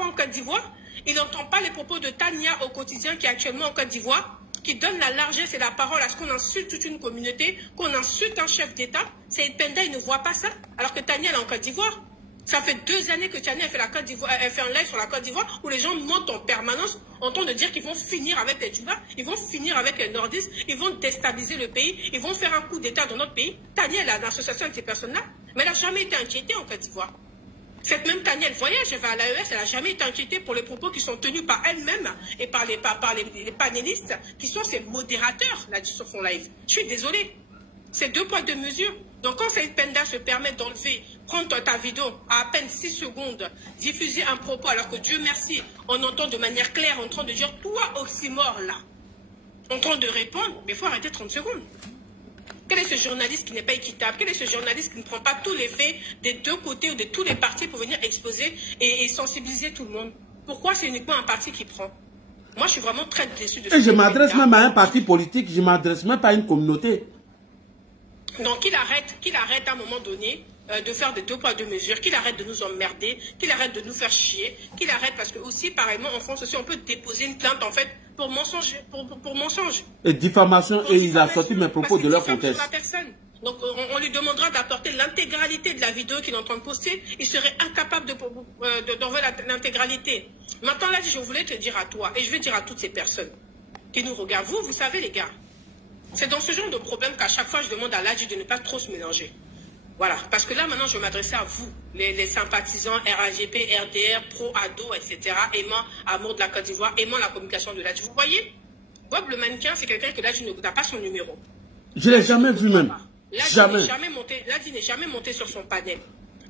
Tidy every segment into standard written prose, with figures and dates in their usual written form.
En Côte d'Ivoire, il n'entend pas les propos de Tania au quotidien qui est actuellement en Côte d'Ivoire, qui donne la largesse et la parole à ce qu'on insulte toute une communauté, qu'on insulte un chef d'État. Saïd Penda, il ne voit pas ça, alors que Tania, elle est en Côte d'Ivoire. Ça fait 2 années que Tania a fait, elle fait un live sur la Côte d'Ivoire où les gens montent en permanence en train de dire qu'ils vont finir avec les Djouba, ils vont finir avec les nordistes, ils vont déstabiliser le pays, ils vont faire un coup d'État dans notre pays. Tania, elle a une association avec ces personnes-là, mais elle n'a jamais été inquiétée en Côte d'Ivoire. Cette même Tania, elle voyage, elle va à l'AES, elle n'a jamais été inquiétée pour les propos qui sont tenus par elle-même et par les panélistes qui sont ses modérateurs là sur son live. Je suis désolée. C'est 2 poids 2 mesures. Donc quand Saïd Penda se permet d'enlever, prendre ta vidéo à peine 6 secondes, diffuser un propos alors que Dieu merci, on entend de manière claire en train de dire toi oxymore là, en train de répondre, mais il faut arrêter 30 secondes. Quel est ce journaliste qui n'est pas équitable? Quel est ce journaliste qui ne prend pas tous les faits des 2 côtés ou de tous les partis pour venir exposer et sensibiliser tout le monde? Pourquoi c'est uniquement un parti qui prend? Moi, je suis vraiment très déçue de ça. Et je m'adresse même à un parti politique, je ne m'adresse même pas à une communauté. Donc, qu'il arrête à un moment donné de faire des 2 poids 2 mesures, qu'il arrête de nous emmerder, qu'il arrête de nous faire chier, qu'il arrête parce que aussi, pareillement, en France aussi, on peut déposer une plainte, en fait, pour mensonge. Pour mensonge. Et diffamation, et il a sorti mes propos de leur contexte. Donc, on lui demandera d'apporter l'intégralité de la vidéo qu'il est en train de poster. Il serait incapable d'envoyer l'intégralité. Maintenant, là, je voulais te dire à toi, et je vais dire à toutes ces personnes qui nous regardent. Vous savez, les gars, c'est dans ce genre de problème qu'à chaque fois, je demande à Ladji de ne pas trop se mélanger. Voilà, parce que là, maintenant, je vais m'adresser à vous, les sympathisants RAGP, RDR, Pro, Ado, etc., aimant Amour de la Côte d'Ivoire, aimant la communication de Ladji. Vous voyez, Bob le mannequin, c'est quelqu'un que Ladji n'a pas son numéro. Je ne l'ai jamais vu même. Jamais. Ladji n'est jamais monté sur son panel.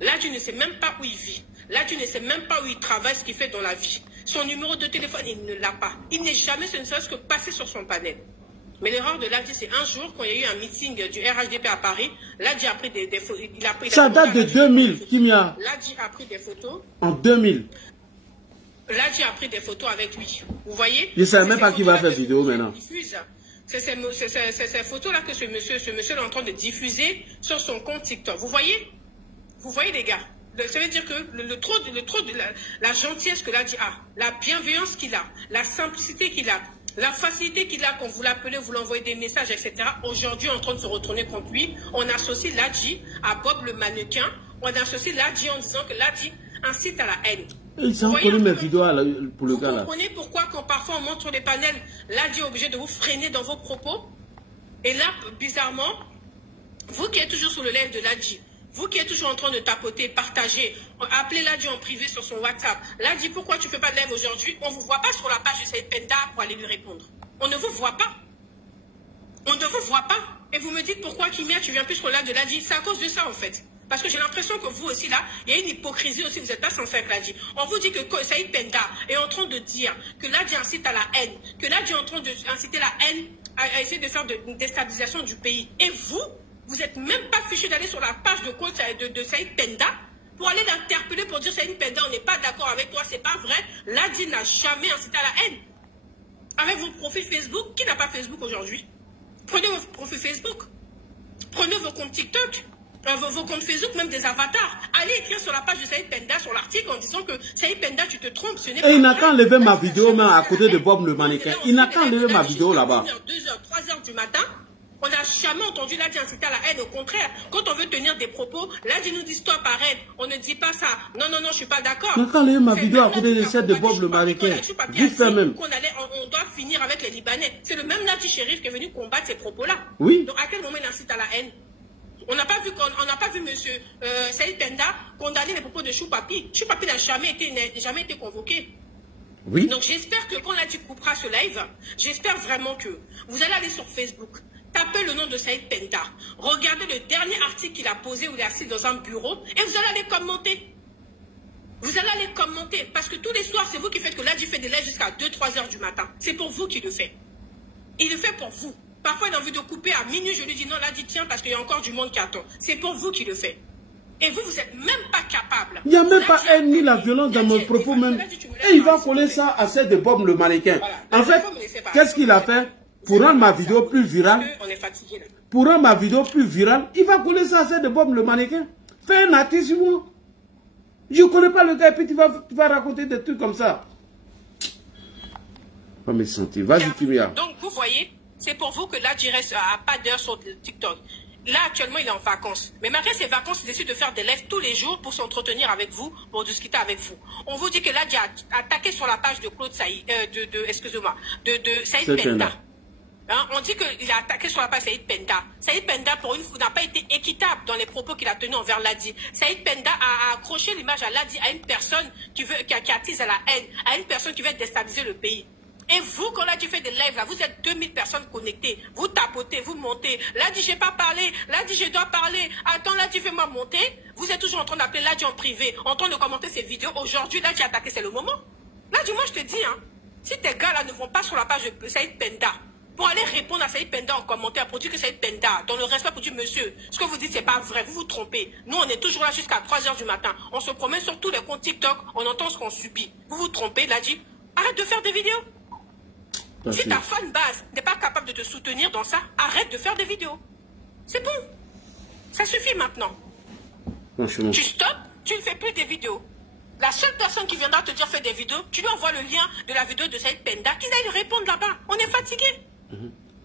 Ladji ne sait même pas où il vit. Ladji ne sait même pas où il travaille, ce qu'il fait dans la vie. Son numéro de téléphone, il ne l'a pas. Il n'est jamais, ce ne serait-ce que passé sur son panel. Mais l'erreur de Ladji, c'est un jour, quand il y a eu un meeting du RHDP à Paris, Ladji a pris des photos. Ça date de 2000, Kimia. Ladji a pris des photos. En 2000. Ladji a pris des photos avec lui. Vous voyez? Je ne sais même pas qui va faire vidéo maintenant. C'est ces photos-là que ce monsieur est en train de diffuser sur son compte TikTok. Vous voyez? Vous voyez, les gars? Ça veut dire que le trop de la gentillesse que Ladji a, la bienveillance qu'il a, la simplicité qu'il a, la facilité qu'il a quand vous l'appelez, vous l'envoyez des messages, etc. Aujourd'hui, en train de se retourner contre lui, on associe Ladji à Bob le mannequin. On associe Ladji en disant que Ladji incite à la haine. Ils ont connu mes vidéos pour le gars là. Vous comprenez pourquoi quand parfois on montre sur les panels, Ladji est obligé de vous freiner dans vos propos? Et là, bizarrement, vous qui êtes toujours sur le live de Ladji, vous qui êtes toujours en train de tapoter, partager, appelez Ladji en privé sur son WhatsApp. Ladji, pourquoi tu ne fais pas de live aujourd'hui? On ne vous voit pas sur la page de Saïd Penda pour aller lui répondre. On ne vous voit pas. On ne vous voit pas. Et vous me dites pourquoi, Kimia, tu viens plus sur le live de Ladji? C'est à cause de ça, en fait. Parce que j'ai l'impression que vous aussi, là, il y a une hypocrisie aussi, vous n'êtes pas censé avec Ladji. On vous dit que Saïd Penda est en train de dire que Ladji incite à la haine, que Ladji est en train d'inciter la haine à essayer de faire une déstabilisation du pays. Et vous n'êtes même pas fichu d'aller sur la page de compte de Saïd Penda pour aller l'interpeller pour dire Saïd Penda, on n'est pas d'accord avec toi, c'est pas vrai. Ladji n'a jamais incité à la haine. Avec vos profils Facebook, qui n'a pas Facebook aujourd'hui? Prenez vos profils Facebook, prenez vos comptes TikTok, vos comptes Facebook, même des avatars. Allez écrire sur la page de Saïd Penda, sur l'article, en disant que Saïd Penda, tu te trompes, ce n'est pas vrai. Et il n'a qu'à enlever ma vidéo même à côté de Bob le mannequin. Il n'a qu'à enlever ma vidéo là-bas. 2h, 3h du matin. On n'a jamais entendu Ladji inciter à la haine. Au contraire, quand on veut tenir des propos, Ladji nous dit stop, arrête. On ne dit pas ça. Non, non, non, je ne suis pas d'accord. On n'a qu'à enlever ma vidéo à côté de celle de Bob le mannequin. Vite fait même. On doit finir avec les Libanais. C'est le même Ladji Chérif qui est venu combattre ces propos-là. Oui. Donc à quel moment il incite à la haine? On n'a pas vu monsieur Saïd Penda condamner les propos de Choupapi. Choupapi n'a jamais été convoqué. Oui. Donc j'espère que quand Ladji coupera ce live, j'espère vraiment que vous allez aller sur Facebook, tapez le nom de Saïd Penda, regardez le dernier article qu'il a posé où il est assis dans un bureau et vous allez aller commenter. Vous allez aller commenter parce que tous les soirs, c'est vous qui faites que Ladji fait des lives jusqu'à 2-3 heures du matin. C'est pour vous qu'il le fait. Il le fait pour vous. Parfois, il a envie de couper à minuit. Je lui dis non, Ladji, tiens, parce qu'il y a encore du monde qui attend. C'est pour vous qu'il le fait. Et vous, vous n'êtes même pas capable. Il n'y a même pas haine ni la violence dans mon propos même. Et il va coller ça à celle de Bob le mannequin. En fait, qu'est-ce qu'il a fait? Pour rendre ma vidéo plus virale, il va coller ça à celle de Bob le mannequin. Fais un artiste, moi. Je ne connais pas le gars et puis tu vas raconter des trucs comme ça. Pas me sentir. Vas-y, Kimia. Donc, vous voyez, c'est pour vous que Ladji reste à pas d'heure sur TikTok. Là, actuellement, il est en vacances. Mais malgré ses vacances, il décide de faire des lives tous les jours pour s'entretenir avec vous, pour discuter avec vous. On vous dit que Ladji a attaqué sur la page de Claude Saïd, excusez-moi, de Saïd Penda. Hein, on dit qu'il a attaqué sur la page Saïd Penda. Saïd Penda, pour une fois, n'a pas été équitable dans les propos qu'il a tenus envers Ladji. Saïd Penda a accroché l'image à Ladji, à une personne qui attise à la haine, à une personne qui veut déstabiliser le pays. Et vous, quand Ladji fait des lives, là, vous êtes 2000 personnes connectées. Vous tapotez, vous montez. Ladji, j'ai pas parlé. Ladji, je dois parler. Attends, Ladji, fais-moi monter. Vous êtes toujours en train d'appeler Ladji en privé, en train de commenter ses vidéos. Aujourd'hui, Ladji attaqué, c'est le moment. Ladji, moi, je te dis, hein, si tes gars-là ne vont pas sur la page de Saïd Penda, pour aller répondre à Saïd Penda en commentaire, pour dire que Saïd Penda, dans le respect pour dire, monsieur, ce que vous dites, c'est pas vrai, vous vous trompez. Nous, on est toujours là jusqu'à 3 h du matin. On se promène sur tous les comptes TikTok, on entend ce qu'on subit. Vous vous trompez, Ladji, arrête de faire des vidéos. Si ta fanbase n'est pas capable de te soutenir dans ça, arrête de faire des vidéos. C'est bon. Ça suffit maintenant. Franchement. Tu stoppes, tu ne fais plus des vidéos. La seule personne qui viendra te dire fais des vidéos, tu lui envoies le lien de la vidéo de Saïd Penda, qu'il aille répondre là-bas. On est fatigué.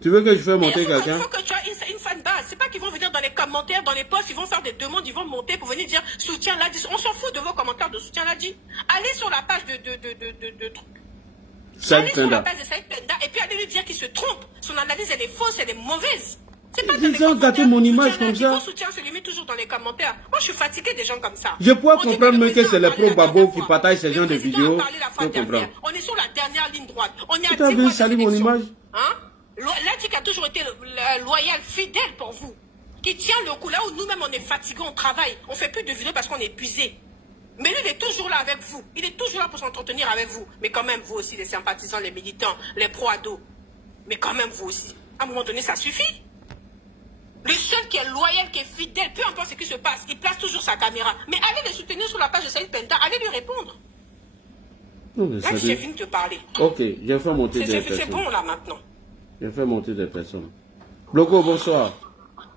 Tu veux que je fasse monter quelqu'un? Il faut que tu aies une fanbase. C'est pas qu'ils vont venir dans les commentaires, dans les posts, ils vont faire des demandes, ils vont monter pour venir dire soutien Ladji. On s'en fout de vos commentaires de soutien Ladji. Allez sur la page de trucs. Allez sur la page de Saïd Penda et puis allez lui dire qu'il se trompe. Son analyse, elle est fausse, elle est mauvaise. C'est pas ils ont gâté mon image comme ça. Mon soutien se limite toujours dans les commentaires. Moi, je suis fatiguée des gens comme ça. Je pourrais comprendre même que c'est les pro-babos qui partagent ces gens de vidéos. On est sur la dernière ligne droite. On est à 10 mois de salir mon image. Hein? Ladji qui a toujours été loyal, fidèle pour vous. Qui tient le coup là où nous-mêmes on est fatigués, on travaille. On fait plus de vidéos parce qu'on est épuisé. Mais lui, il est toujours là avec vous. Il est toujours là pour s'entretenir avec vous. Mais quand même, vous aussi, les sympathisants, les militants, les pro-ados. Mais quand même, vous aussi. À un moment donné, ça suffit. Le seul qui est loyal, qui est fidèle, peu importe ce qui se passe, il place toujours sa caméra. Mais allez les soutenir sur la page de Saïd Penda, allez lui répondre. Là, j'ai fini de te parler. Ok, j'ai fait monter des personnes. C'est bon, là, maintenant. J'ai fait monter des personnes. Bloco, bonsoir.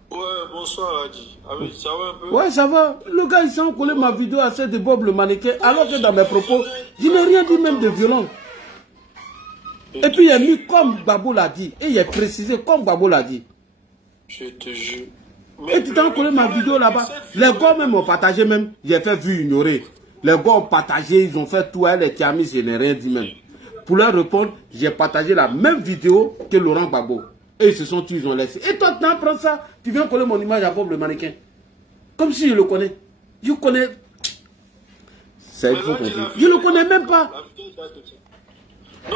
Ouais, bonsoir, Ladji. Ah oui, ça va un peu? Ouais, ça va. Le gars, il s'est collé ma vidéo à celle de Bob le mannequin, alors que dans mes propos, je n'ai rien dit même de violent. Et puis, il a mis comme Babo l'a dit. Et il a précisé comme Babo l'a dit. Je te jure. Et tu t'as collé ma vidéo là-bas. Les gars même ont partagé même. J'ai fait vu ignorer. Les gars ont partagé, ils ont fait tout. Elle est Kiamis, je n'ai rien dit même. Pour leur répondre, j'ai partagé la même vidéo que Laurent Gbagbo. Et ils se sont tous, ils ont laissé. Et toi, tu prends ça, tu viens coller mon image à Bob le mannequin. Comme si je le connais. Je connais. C'est il faut qu'on dise. Je ne le connais même pas.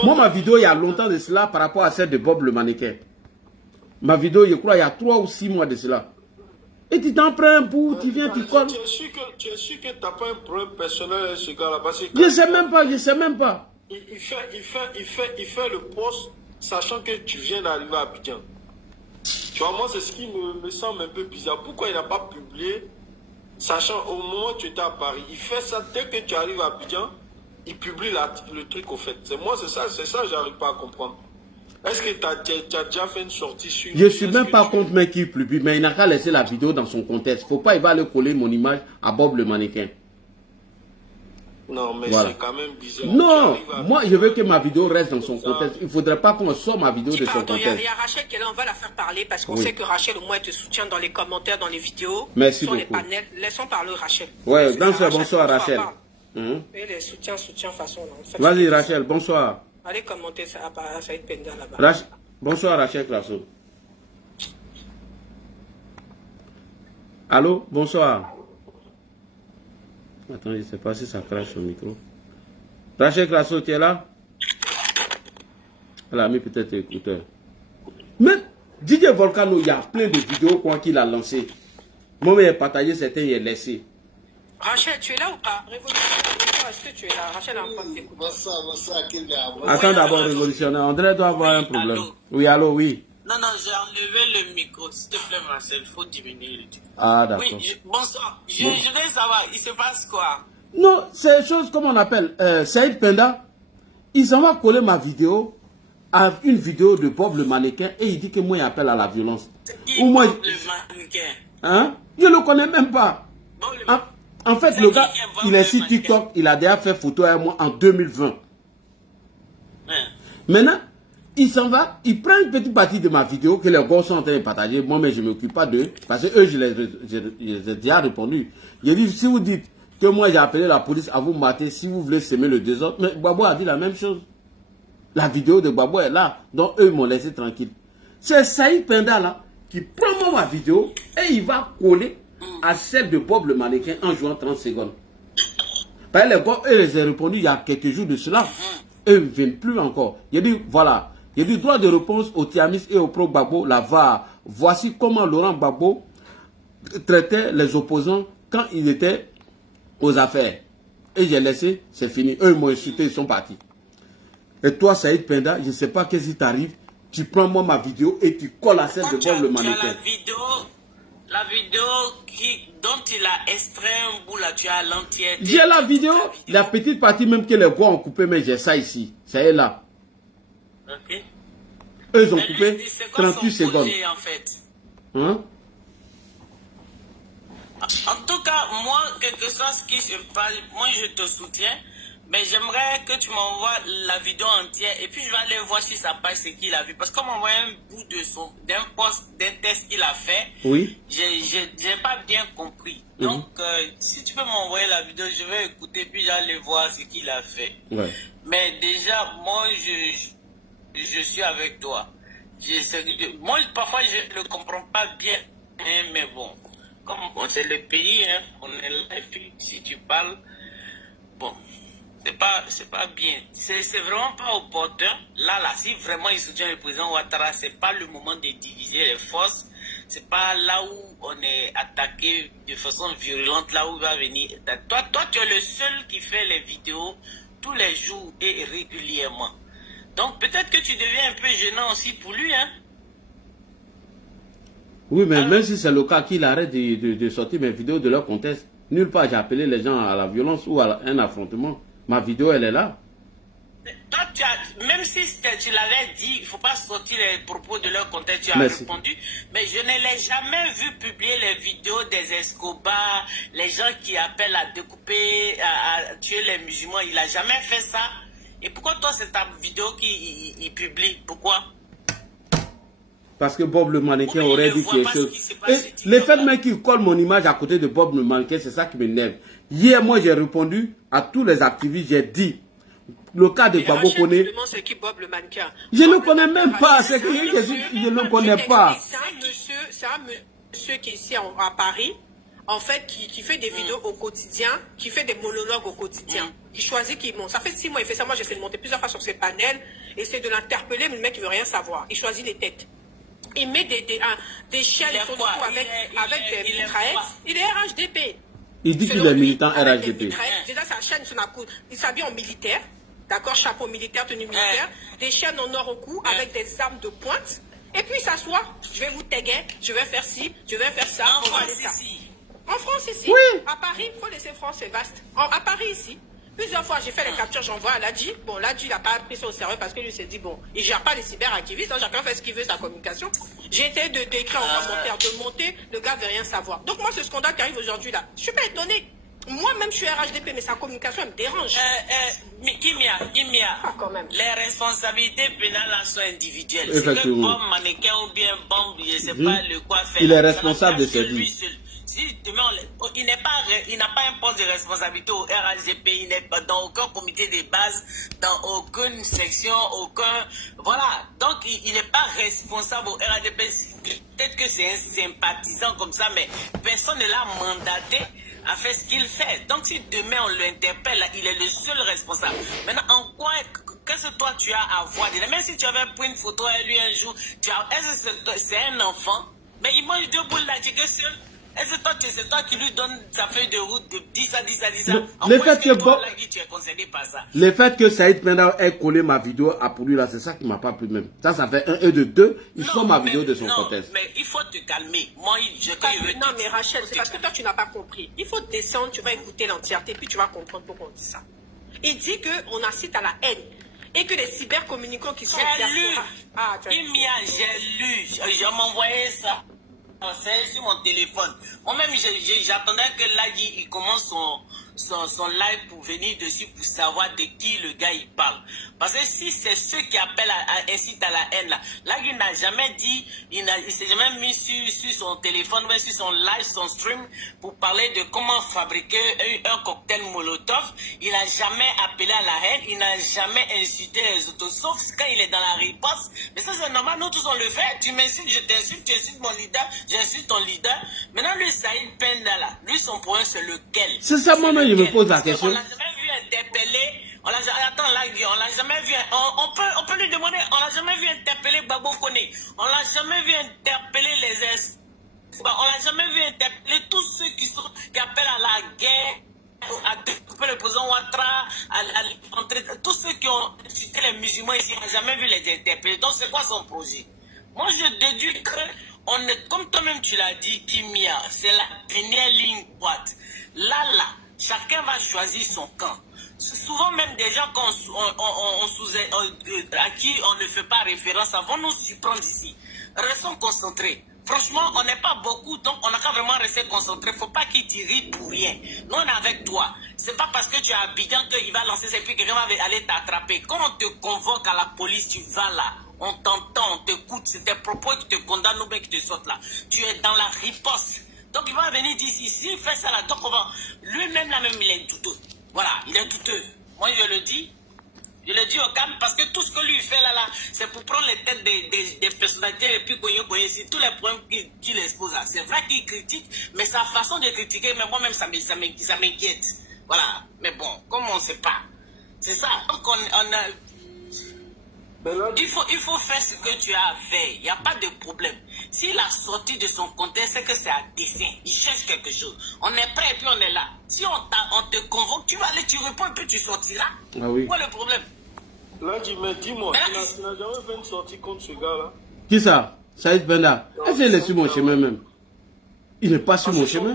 Moi, ma vidéo, il y a longtemps de cela par rapport à celle de Bob le mannequin. Ma vidéo, je crois, il y a 3 ou 6 mois de cela. Et tu t'en prends un bout, tu viens, tu colles. Tu es sûr que tu n'as pas un problème personnel avec ce gars-là? Je ne sais même pas, je ne sais même pas. Il fait le poste, sachant que tu viens d'arriver à Abidjan. Tu vois, moi, c'est ce qui me semble un peu bizarre. Pourquoi il n'a pas publié, sachant au moment où tu étais à Paris? Il fait ça dès que tu arrives à Abidjan, il publie le truc au fait. Moi, c'est ça, j'arrive pas à comprendre. Est-ce que tu as déjà fait une sortie sur... Je ne suis même pas contre mec qui publie, mais il n'a qu'à laisser la vidéo dans son contexte. Il ne faut pas, il va aller coller mon image à Bob le mannequin. Non, mais voilà. C'est quand même bizarre. Non, moi je veux que ma vidéo reste dans son contexte. Il ne faudrait pas qu'on sorte ma vidéo de son contexte. Il y a Rachel qui est là, on va la faire parler parce qu'on sait que Rachel au moins te soutient dans les commentaires, dans les vidéos, merci sur beaucoup. les panels. Laissons parler Rachel. Ouais, bonsoir Rachel. Et les soutiens façon. Vas-y Rachel, bonsoir. Allez commenter ça à Saïd Penda là-bas. Bonsoir Rachel Classo. Allô, bonsoir. Attends, je ne sais pas si ça crache au micro. Rachel Classo, tu es là? Elle a mis peut-être écouteur. Mais DJ Volcano, il y a plein de vidéos quoi qu'il a lancé. Moi, il a partagé certains, il a laissé. Rachel, tu es là ou pas? Révolutionnaire, est-ce que tu es là? Rachel a encore t'écouter. Bonsoir. Attends d'abord, révolutionnaire. André doit avoir un problème. Allô? Oui, allô, oui. Non, j'ai enlevé le micro. S'il te plaît, Marcel, il faut diminuer le truc. Ah, d'accord. Oui, bonsoir. Je voulais savoir, il se passe quoi? Non, c'est chose comme on appelle Saïd Penda. Il s'en va coller ma vidéo à une vidéo de Bob le mannequin et il dit que moi, il appelle à la violence. Qui Bob le mannequin? Hein? Je ne le connais même pas. Bob le... En fait, le gars, il est sur TikTok, il a déjà fait photo avec moi en 2020. Maintenant, il s'en va, il prend une petite partie de ma vidéo que les gars sont en train de partager. Moi, mais je ne m'occupe pas d'eux. Parce que eux, je les ai déjà répondu. J'ai dit, si vous dites que moi, j'ai appelé la police à vous mater, si vous voulez semer le désordre. Mais Gbagbo a dit la même chose. La vidéo de Gbagbo est là. Donc, eux, ils m'ont laissé tranquille. C'est Saïd Penda, là, qui prend ma vidéo et il va coller à celle de Bob le mannequin en jouant 30 secondes. Parce que les gars, eux, les ont répondu il y a quelques jours de cela. Eux ne viennent plus encore. Il dit, voilà. Il dit, droit de réponse au Tiamis et au pro Gbagbo, la VAR. Voici comment Laurent Gbagbo traitait les opposants quand il était aux affaires. Et j'ai laissé, c'est fini. Eux, ils m'ont insulté, ils sont partis. Et toi, Saïd Penda, je ne sais pas qu'est-ce qui t'arrive. Tu prends moi ma vidéo et tu colles à celle de Bob le mannequin. La vidéo dont il a extrait un bout là, tu as l'entièreté. J'ai la vidéo, la petite partie même que les gars ont coupé, mais j'ai ça ici. Ça est là. Ok. Eux, ils ont coupé 38 secondes. Projet, en fait. Hein? En tout cas, moi, quelque chose qui se passe, moi je te soutiens. Mais j'aimerais que tu m'envoies la vidéo entière et puis je vais aller voir si ça passe ce qu'il a vu. Parce qu'on m'a envoyé un bout d'un post, d'un test qu'il a fait. Oui. J'ai pas bien compris. Donc, si tu peux m'envoyer la vidéo, je vais écouter puis j'allais voir ce qu'il a fait. Ouais. Mais déjà, moi, je suis avec toi. Moi, parfois, je ne comprends pas bien. Hein, mais bon, comme c'est le pays, hein, on est là et puis si tu parles, bon... C'est pas bien. C'est vraiment pas opportun. Là, si vraiment il soutient le président Ouattara, c'est pas le moment de diviser les forces. C'est pas là où on est attaqué de façon violente, là où il va venir. Toi, tu es le seul qui fait les vidéos tous les jours et régulièrement. Donc, peut-être que tu deviens un peu gênant aussi pour lui, hein. Oui, mais même si c'est le cas qu'il arrête de sortir mes vidéos de leur contexte, nulle part j'ai appelé les gens à la violence ou à un affrontement. Ma vidéo, elle est là. Toi, même si tu l'avais dit, il ne faut pas sortir les propos de leur contexte, tu as répondu. Mais je ne l'ai jamais vu publier les vidéos des Escobar, les gens qui appellent à découper, à tuer les musulmans. Il n'a jamais fait ça. Et pourquoi toi, c'est ta vidéo qu'il publie? Pourquoi? Parce que Bob le mannequin aurait dit quelque chose. Le fait même qu'il colle mon image à côté de Bob le mannequin, c'est ça qui m'énerve. Hier, moi, j'ai répondu à tous les activistes, j'ai dit, le cas de Gbagbo connaît. C'est qui Bob le mannequin? Je ne connais même pas, c'est que je ne connais pas. C'est un monsieur qui est ici à Paris, en fait, qui fait des vidéos au quotidien, qui fait des monologues au quotidien. Il choisit qui monte. Ça fait 6 mois, il fait ça. Moi, j'essaie de monter plusieurs fois sur ses panels, essayer de l'interpeller, mais le mec, il veut rien savoir. Il choisit les têtes. Il met des chaînes sur le cou avec des mitraillettes. Il est RHDP. Il dit qu'il est militant RHDP. Déjà, sa chaîne sur la coude. Il s'habille en militaire. D'accord, chapeau militaire, tenue militaire. Des chaînes en or au cou avec des armes de pointe. Et puis il s'assoit. Je vais vous taguer. Je vais faire ci. Je vais faire ça. En France ici. En France ici. Oui. À Paris, il faut laisser France, c'est vaste. À Paris ici. Plusieurs fois, j'ai fait les captures, j'envoie à Ladji. Bon, Ladji, il n'a pas pris ça au sérieux parce que lui s'est dit, bon, il ne gère pas les cyberactivistes, chacun fait ce qu'il veut, sa communication. J'ai essayé d'écrire en commentaire, de monter, le gars ne veut rien savoir. Donc, moi, ce scandale qui arrive aujourd'hui, là, je ne suis pas étonné. Moi-même, je suis RHDP, mais sa communication, elle me dérange. Kimia, quand même. Les responsabilités pénales sont individuelles. C'est que bon mannequin ou bien bon, je ne sais pas le quoi faire. Il est responsable de ses vies. Si demain, il n'a pas un poste de responsabilité au RHDP, il n'est pas dans aucun comité de base, dans aucune section, aucun... Voilà, donc il n'est pas responsable au RHDP. Peut-être que c'est un sympathisant comme ça, mais personne ne l'a mandaté à faire ce qu'il fait. Donc si demain on l'interpelle, il est le seul responsable. Maintenant, en quoi... Qu'est-ce que toi tu as à voir? Même si tu avais pris une photo à lui un jour, est-ce que c'est un enfant? Mais il mange 2 boules là, tu es seul. Est-ce que c'est toi qui lui donne sa feuille de route de 10 à 10 à 10 ans? Le fait que Saïd Penda ait collé ma vidéo à pour lui là, c'est ça qui m'a pas plu même. Ça fait 1 et de 2, il sort ma vidéo de son contexte. Mais il faut te calmer. Moi, non, mais Rachel, c'est parce que toi tu n'as pas compris. Il faut descendre, tu vas écouter l'entièreté, puis tu vas comprendre pourquoi on dit ça. Il dit qu'on incite à la haine. Et que les cybercommunicants qui sont... J'ai lu. J'ai lu. Je m'envoyais ça. C'est sur mon téléphone. Moi-même, j'attendais que Lagui il commence son live pour venir dessus pour savoir de qui le gars il parle. Parce que si c'est ceux qui appellent incite à la haine là, Lagui n'a jamais dit, il s'est jamais mis sur son téléphone, mais sur son live, son stream pour parler de comment fabriquer un cocktail Molotov. Il n'a jamais appelé à la haine, il n'a jamais insulté les autres, sauf quand il est dans la riposte. Mais ça c'est normal, nous tous on le fait. Tu m'insultes, je t'insulte, tu insultes mon leader, j'insulte ton leader. Maintenant lui Saïd Penda là, lui son problème c'est lequel? C'est ça moi-même je me pose la question. On l'a jamais vu interpeller. Attends là, on l'a jamais vu. On peut lui demander. On l'a jamais vu interpeller Babo Kone. On l'a jamais vu interpeller les S. On l'a jamais vu interpeller tous ceux qui appellent à la guerre, à découper le président Ouattara, tous ceux qui ont insulté les musulmans ici. On n'a jamais vu les interpeller. Donc c'est quoi son projet? Moi je déduis que on est, comme toi-même tu l'as dit, Kimia, c'est la dernière ligne droite. Là, chacun va choisir son camp. Souvent même des gens à qui on ne fait pas référence, vont nous surprendre ici. Restons concentrés. Franchement, on n'est pas beaucoup, donc on n'a qu'à vraiment rester concentrés. Faut pas qu'il t'irrite pour rien. Nous, on est avec toi. C'est pas parce que tu es à Abidjan qu'il va lancer ses pieds que quelqu'un va aller t'attraper. Quand on te convoque à la police, tu vas là. On t'entend, on t'écoute. C'est tes propos qui te condamnent ou bien qui te sortent là. Tu es dans la riposte. Donc il va venir d'ici, s'il fait ça là, donc on va... Lui-même là-même, il est douteux. Voilà, il est douteux. Moi je le dis au calme, parce que tout ce que lui fait là, c'est pour prendre les têtes des personnalités et puis ici, tous les problèmes qu'il expose là. C'est vrai qu'il critique, mais sa façon de critiquer, mais moi-même ça m'inquiète. Voilà, mais bon, comme on ne sait pas. C'est ça, donc on a... Il faut faire ce que tu as à faire. Il n'y a pas de problème. S'il a sorti de son contexte, c'est que c'est à dessein. Il cherche quelque chose. On est prêt et puis on est là. Si on te convoque, tu vas aller, tu réponds et puis tu sortiras. Ah oui. Quoi le problème? Là, dis-moi, tu n'as jamais fait une sortie contre ce gars-là? Qui ça? Saïd Penda. Est-ce qu'il est sur mon chemin même? Il n'est pas sur mon chemin.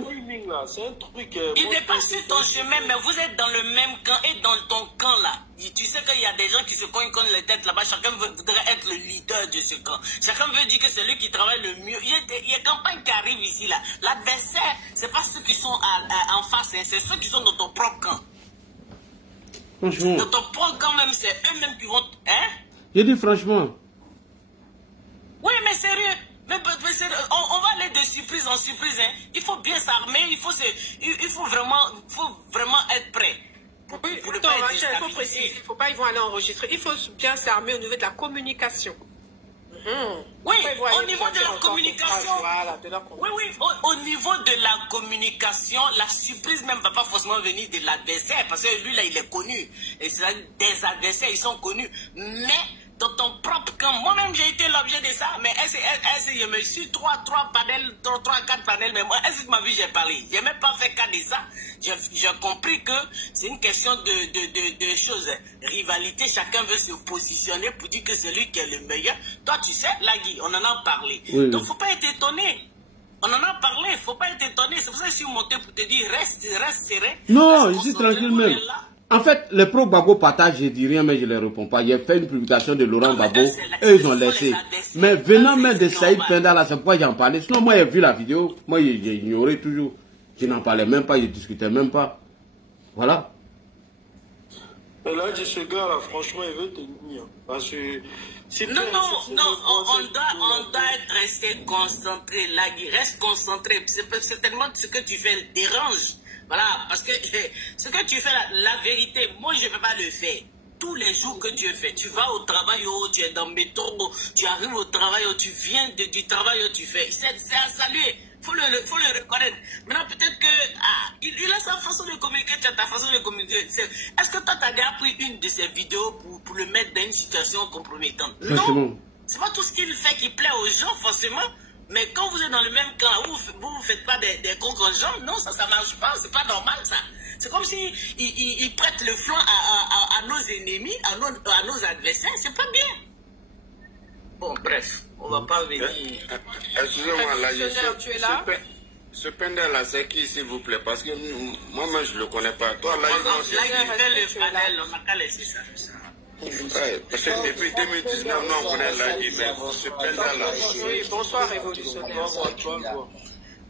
C'est un truc. Il n'est pas sur ton chemin, mais vous êtes dans le même camp et dans ton camp là. Tu sais qu'il y a des gens qui se cognent les têtes là-bas. Chacun voudrait être le leader de ce camp. Chacun veut dire que c'est lui qui travaille le mieux. Il y a des campagnes qui arrivent ici là. L'adversaire, c'est pas ceux qui sont en face, hein, c'est ceux qui sont dans ton propre camp. Franchement. Dans ton propre camp même, c'est eux-mêmes qui vont. Hein? J'ai dit franchement. Oui, mais sérieux. Mais on va aller de surprise en surprise. Hein. Il faut bien s'armer, il faut vraiment être prêt. Oui, il faut préciser, il faut pas ils vont aller enregistrer. Il faut bien s'armer au niveau de la communication. Oui, au niveau de la communication. Oui, au niveau de la communication, la surprise même ne va pas forcément venir de l'adversaire, parce que lui là il est connu. Et des adversaires ils sont connus. Mais dans ton propre camp, moi-même j'ai été l'objet de ça, mais est-ce que je me suis 3-4 panels, mais moi, est-ce que ma vie j'ai parlé? J'ai même pas fait cas de ça. J'ai compris que c'est une question de choses. Rivalité, chacun veut se positionner pour dire que c'est lui qui est le meilleur. Toi, tu sais, Lagui, on en a parlé. Oui. Donc, faut pas être étonné. On en a parlé, faut pas être étonné. C'est pour ça que je suis monté pour te dire, reste serré. Non, je suis tranquille même. En fait, les pro-Babo partagent, je dis rien, mais je ne les réponds pas. J'ai fait une publication de Laurent Babo, eux ils ont laissé. Mais venant même de Saïd Penda, là, c'est pourquoi j'en parlais. Sinon, moi, j'ai vu la vidéo, moi, j'ai ignoré toujours. Je n'en parlais même pas, je ne discutais même pas. Voilà. Et là, ce gars-là, franchement, il veut tenir. Parce que... on doit être resté concentré, Lagui. Reste concentré. C'est tellement ce que tu fais dérange. Voilà, parce que ce que tu fais, la vérité, moi je ne vais pas le faire. Tous les jours que tu fais, tu vas au travail, tu es dans le métro, tu arrives au travail, tu viens du travail, tu fais. C'est à saluer, faut le reconnaître. Maintenant, peut-être que il a sa façon de communiquer, tu as ta façon de communiquer. Est-ce que toi, tu as déjà pris une de ces vidéos pour le mettre dans une situation compromettante? Non, c'est pas tout ce qu'il fait qui plaît aux gens, forcément. Mais quand vous êtes dans le même camp, vous ne faites pas des concurrents, non, ça ne marche pas, c'est pas normal ça. C'est comme si ils prêtent le flanc à nos ennemis, à nos adversaires, c'est pas bien. Bon, bref, on va pas venir... Excusez-moi, là, tu es là? Ce Penda là, c'est qui, s'il vous plaît? Parce que moi-même, je ne le connais pas. Toi, là, il fait le panel, on n'a qu'à laisser ça. Ouais, parce que depuis 2019, nous on connaît Lagui, mais ce pendant-là. Oui, bonsoir, révolutionnaire.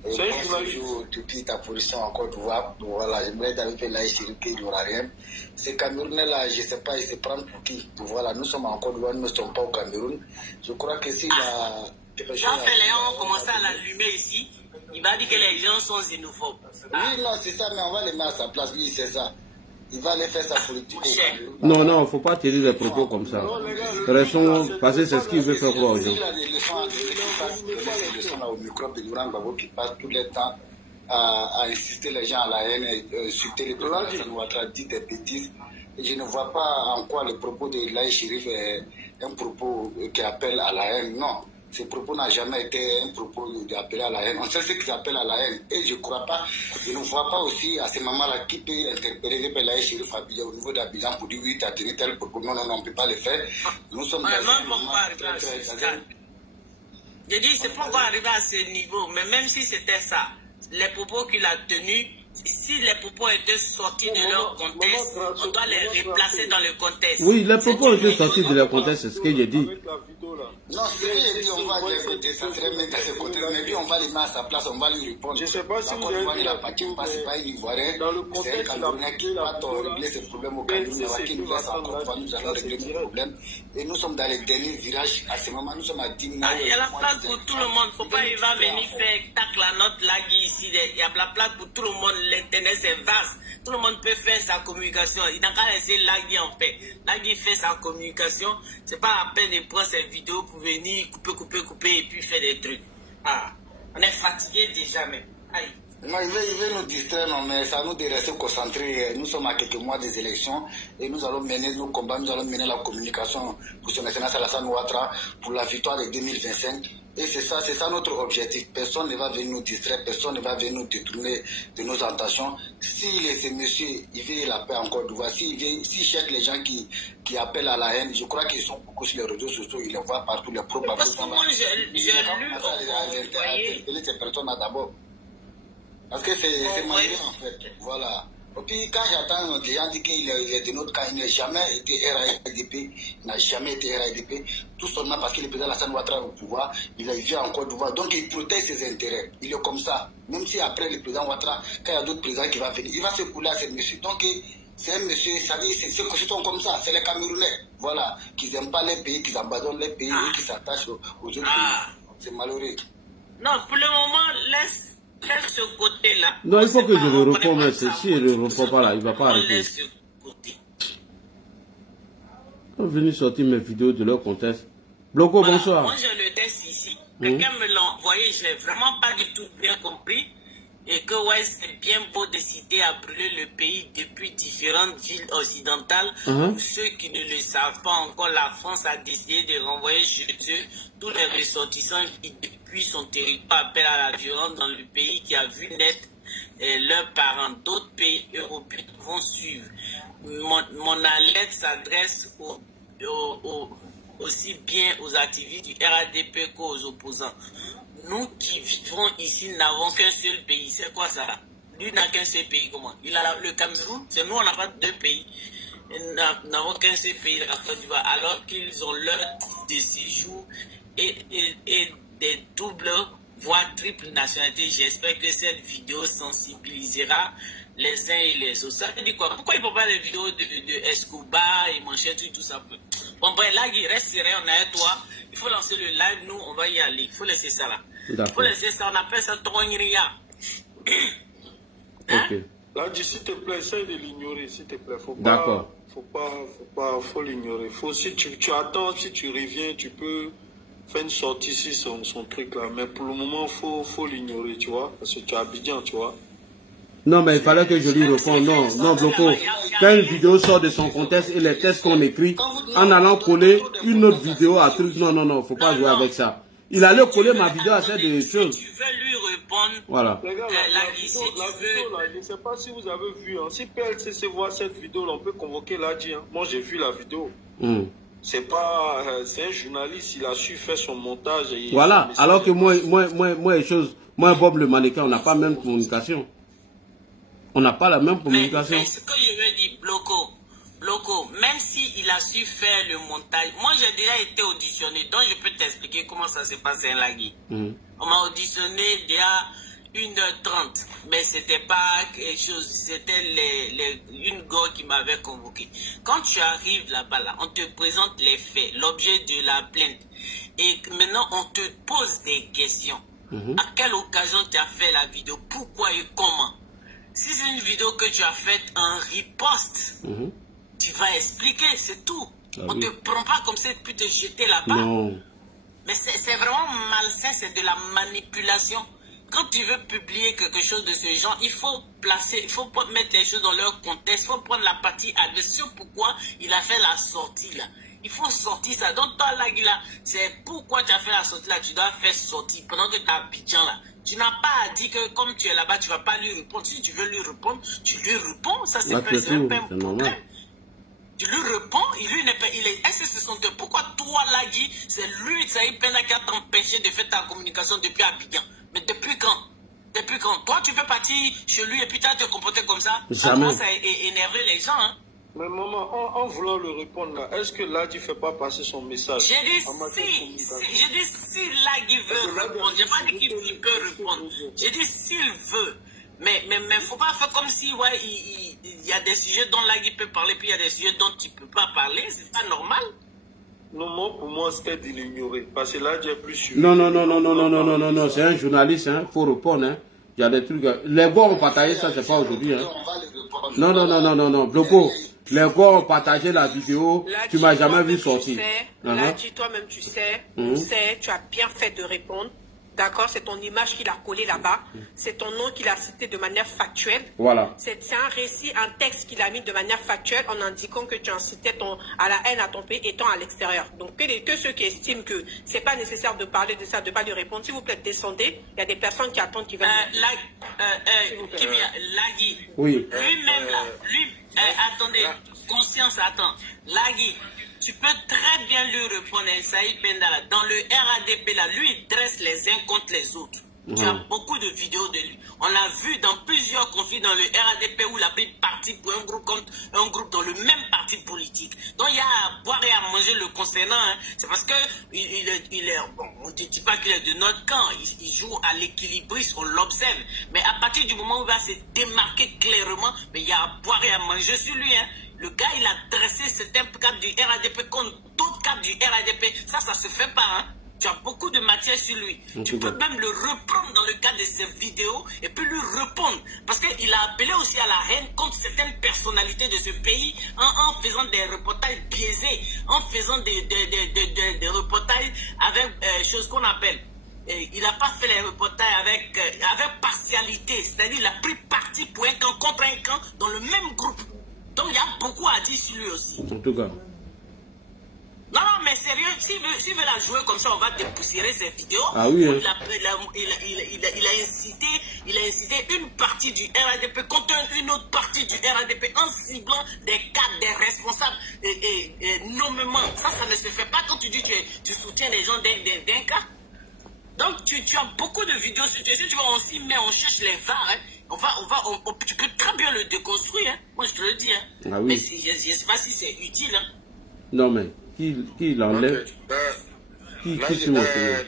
C'est un journaliste. Depuis ta position en Côte d'Ivoire, voilà, j'aimerais d'arriver là, il n'y aura rien. Ces Camerounais-là, je ne sais pas, ils se prennent pour qui. Voilà, nous sommes en Côte d'Ivoire, nous ne sommes pas au Cameroun. Je crois que si la... Jean Féléon commence à l'allumer ici, il va dire que les gens sont xénophobes. Oui, non, c'est ça, mais on va les mettre à sa place, lui, c'est ça. Il va aller faire sa politique au Cameroun. Non, non, il ne faut pas tenir des propos comme ça. Restons, parce que c'est ce qu'il veut faire croire aux gens. Il a des leçons là au micro de Laurent Gbagbo qui passe tout le temps à insister les gens à la haine, insulter les présidents Alassane Ouattara, dire des bêtises. Et je ne vois pas en quoi le propos de Laye Chérif est un propos qui appelle à la haine. Non. Ce propos n'a jamais été un propos d'appeler à la haine. On sait ce qu'ils appellent à la haine. Et je ne crois pas, je ne vois pas aussi à ce moment-là qui peut interpeller Laye Chérif Abidjan au niveau d'Abidjan pour dire oui, tu as tenu tel propos. Non, non, non, on ne peut pas le faire. Nous sommes je dis, c'est pourquoi arriver à ce niveau. Mais même si c'était ça, les propos qu'il a tenus, si les propos étaient sortis de leur contexte, on doit les replacer dans le contexte. Oui, les propos étaient sortis de leur contexte, c'est ce que j'ai dit. Non, c'est vrai, j'ai dit, on va les écouter, ça serait même dans ce côté, mais puis on va les mettre à sa place, on va lui répondre. Je ne sais pas si vous avez la Paquine, c'est pas un Ivoirien, c'est un Camerounais qui va régler ses problèmes au Cameroun, qui nous laisse encore fois, nous allons régler nos problèmes. Et nous sommes dans les derniers virages, à ce moment, nous sommes à 10 minutes. Il y a la place pour tout le monde, faut pas, il va venir faire tac la note Lagui ici, il y a la place pour tout le monde, l'internet c'est vaste, tout le monde peut faire sa communication, il n'a qu'à laisser Lagui en paix. Lagui fait sa communication, c'est pas la peine de prendre ses vidéos pour venir couper et puis faire des trucs. Ah, on est fatigué déjà même. Aïe. Non, il veut nous distraire, non, mais ça nous de rester concentrés. Nous sommes à quelques mois des élections et nous allons mener nos combats, nous allons mener la communication pour son excellence Alassane Ouattara pour la victoire de 2025. Et c'est ça notre objectif. Personne ne va venir nous distraire, personne ne va venir nous détourner de nos intentions. Si ce monsieur, il veut la paix en Côte d'Ivoire, s'il cherche les gens qui appellent à la haine, je crois qu'ils sont beaucoup sur les réseaux sociaux, ils les voient partout, les propres. Parce que moi, j'ai lu ces personnes-là d'abord. Parce que c'est malheureux en fait. Voilà. Et puis quand j'entends des gens dire qu'il est de notre camp, il n'a jamais été RAIDP, il n'a jamais été RAIDP, tout seulement parce que le président Alassane Ouattara est au pouvoir, il vient en Côte d'Ivoire, donc il protège ses intérêts. Il est comme ça. Même si après le président Ouattara, quand il y a d'autres présidents qui vont venir, il va se couler à ce monsieur. Donc c'est un monsieur, ça dit, c'est sont comme ça, c'est les Camerounais. Voilà, qui n'aiment pas les pays, qui abandonnent les pays et qui s'attachent aux autres pays. C'est malheureux. Non, pour le moment, laisse ce côté-là. Non, il faut que je le réponde, mais si il ne le répond pas là, il ne va pas arrêter. On est venu sortir mes vidéos de leur contexte. Bloco, voilà, bonsoir. Moi, j'ai le test ici. Quelqu'un me l'a envoyé, je n'ai vraiment pas du tout bien compris. Et que ouais, c'est bien beau de citer à brûler le pays depuis différentes villes occidentales. Pour ceux qui ne le savent pas encore, la France a décidé de renvoyer chez eux tous les ressortissants qui, depuis son territoire, appellent à la violence dans le pays qui a vu naître leurs parents. D'autres pays européens vont suivre. Mon alerte s'adresse aussi bien aux activistes du RADP qu'aux opposants. Nous qui vivons ici n'avons qu'un seul pays. C'est quoi ça? Lui n'a qu'un seul pays. Comment? Il a le Cameroun. C'est nous, on n'a pas deux pays. Nous n'avons qu'un seul pays, la Côte d'Ivoire. Alors qu'ils ont leur titre de séjour et des doubles, voire triples nationalités. J'espère que cette vidéo sensibilisera les uns et les autres. Ça veut dire quoi? Pourquoi il ne faut pas des vidéos de Escobar et Manchette et tout ça? Bon, bref, là, il reste serré, on est avec toi. Il faut lancer le live, nous, on va y aller. Il faut laisser ça là. Il faut laisser ça, on appelle ça Tronyeria. Hein? Ok. Là, s'il te plaît, essaye de l'ignorer, s'il te plaît. D'accord. Faut l'ignorer. Si tu attends, si tu reviens, tu peux faire une sortie ici, son truc là. Mais pour le moment, faut l'ignorer, tu vois. Parce que tu es Abidjan, tu vois. Non, mais il fallait que je lui réponde. Non, Bloco. Quand une vidéo sort de son contexte et les textes qu'on écrit, en allant coller une autre vidéo à truc, non, faut pas jouer avec ça. Il allait coller ma vidéo à cette chose. Tu veux lui répondre. Voilà. La vidéo, là, je ne sais pas si vous avez vu. Hein. Si PLCC voit cette vidéo, là, on peut convoquer Lagui. Hein. Moi, j'ai vu la vidéo. C'est un journaliste, il a su faire son montage. Et voilà. Alors que moi, Bob le mannequin, on n'a pas même communication. On n'a pas la même communication. Mais ce que je veux dire, Bloco, Loco, même s'il a su faire le montage, moi j'ai déjà été auditionné, donc je peux t'expliquer comment ça s'est passé un Lagui. On m'a auditionné déjà 1h30, mais c'était pas quelque chose, c'était une go qui m'avait convoqué. Quand tu arrives là-bas, là, on te présente les faits, l'objet de la plainte, et maintenant on te pose des questions. À quelle occasion tu as fait la vidéo, pourquoi et comment? Si c'est une vidéo que tu as faite en riposte, tu vas expliquer, c'est tout. On ne te prend pas comme ça puis te jeter là-bas. Mais c'est vraiment malsain, c'est de la manipulation. Quand tu veux publier quelque chose de ce genre, il faut placer, il faut mettre les choses dans leur contexte, il faut prendre la partie adverse. Pourquoi il a fait la sortie là. Il faut sortir ça. Donc toi là, c'est pourquoi tu as fait la sortie là, tu dois faire sortir pendant que tu as Abidjan là. Tu n'as pas à dire que comme tu es là-bas, tu ne vas pas lui répondre. Si tu veux lui répondre, tu lui réponds. Ça, c'est même pas un problème. Tu lui réponds, il est SC62. Pourquoi toi, Lagui, c'est lui, Saïd Penda, qui a t'empêché de faire ta communication depuis Abidjan? Mais depuis quand? Depuis quand? Toi, tu peux partir chez lui et puis tu vas te comporter comme ça? Ça commence à énerver les gens, hein? Mais maman, en voulant le répondre là, est-ce que Lagui ne fait pas passer son message? J'ai dit si Lagui veut répondre. Je n'ai pas dit qu'il peut répondre. J'ai dit s'il veut. Mais faut pas faire comme si ouais, il y a des sujets dont Lagui peut parler, puis il y a des sujets dont il ne peut pas parler. C'est pas normal. Non, pour moi, c'était de l'ignorer. Parce que Lagui est plus sûr. Non, c'est un journaliste, il faut répondre. Hein. Il y a des trucs. Les gars ont partagé ça, c'est pas aujourd'hui. Hein. Non, Bloco. Les gars ont partagé la vidéo, là, tu m'as jamais vu sortir. Là, dis toi-même, tu sais, on sait, tu as bien fait de répondre. D'accord, c'est ton image qu'il a collé là-bas. C'est ton nom qu'il a cité de manière factuelle. Voilà. C'est un récit, un texte qu'il a mis de manière factuelle en indiquant que tu incitais à la haine à ton pays étant à l'extérieur. Donc, que ceux qui estiment que c'est pas nécessaire de parler de ça, de pas lui répondre, s'il vous plaît, descendez. Il y a des personnes qui attendent qui veulent. Lagui. Oui. Lui-même là, attendez, conscience, attends. Lagui. Tu peux très bien lui répondre, Saïd Penda, dans le RADP, là, lui, il dresse les uns contre les autres. Tu as beaucoup de vidéos de lui. On l'a vu dans plusieurs conflits dans le RADP où il a pris parti pour un groupe contre un groupe dans le même parti politique. Donc il y a à boire et à manger le concernant. Hein. C'est parce que il est bon, on ne dit pas qu'il est de notre camp. Il joue à l'équilibriste, on l'observe. Mais à partir du moment où il va se démarquer clairement, mais il y a à boire et à manger sur lui. Hein. Le gars, il a dressé certains cadres du RADP contre d'autres cadres du RADP. Ça se fait pas, hein. Tu as beaucoup de matière sur lui. Tu peux même le reprendre dans le cadre de ses vidéos et puis lui répondre. Parce qu'il a appelé aussi à la haine contre certaines personnalités de ce pays en faisant des reportages biaisés, en faisant des reportages avec choses qu'on appelle. Il n'a pas fait les reportages avec partialité. C'est-à-dire qu'il a pris parti pour un camp contre un camp dans le même groupe. Donc il y a beaucoup à dire sur lui aussi. En tout cas. Non, mais sérieux, s'il veut la jouer comme ça, on va dépoussiérer ses vidéos. Ah oui, hein. Il a incité une partie du RADP contre une autre partie du RADP en ciblant des cadres, des responsables et nommément. Ça ne se fait pas quand tu dis que tu soutiens les gens d'un cas. Donc tu as beaucoup de vidéos sur Twitter. Si tu vois, on s'y met, on cherche les VAR. Hein. Tu peux très bien le déconstruire. Hein. Moi, je te le dis. Hein. Ah oui. Mais je ne sais pas si c'est utile. Hein. Non, mais qui l'enlève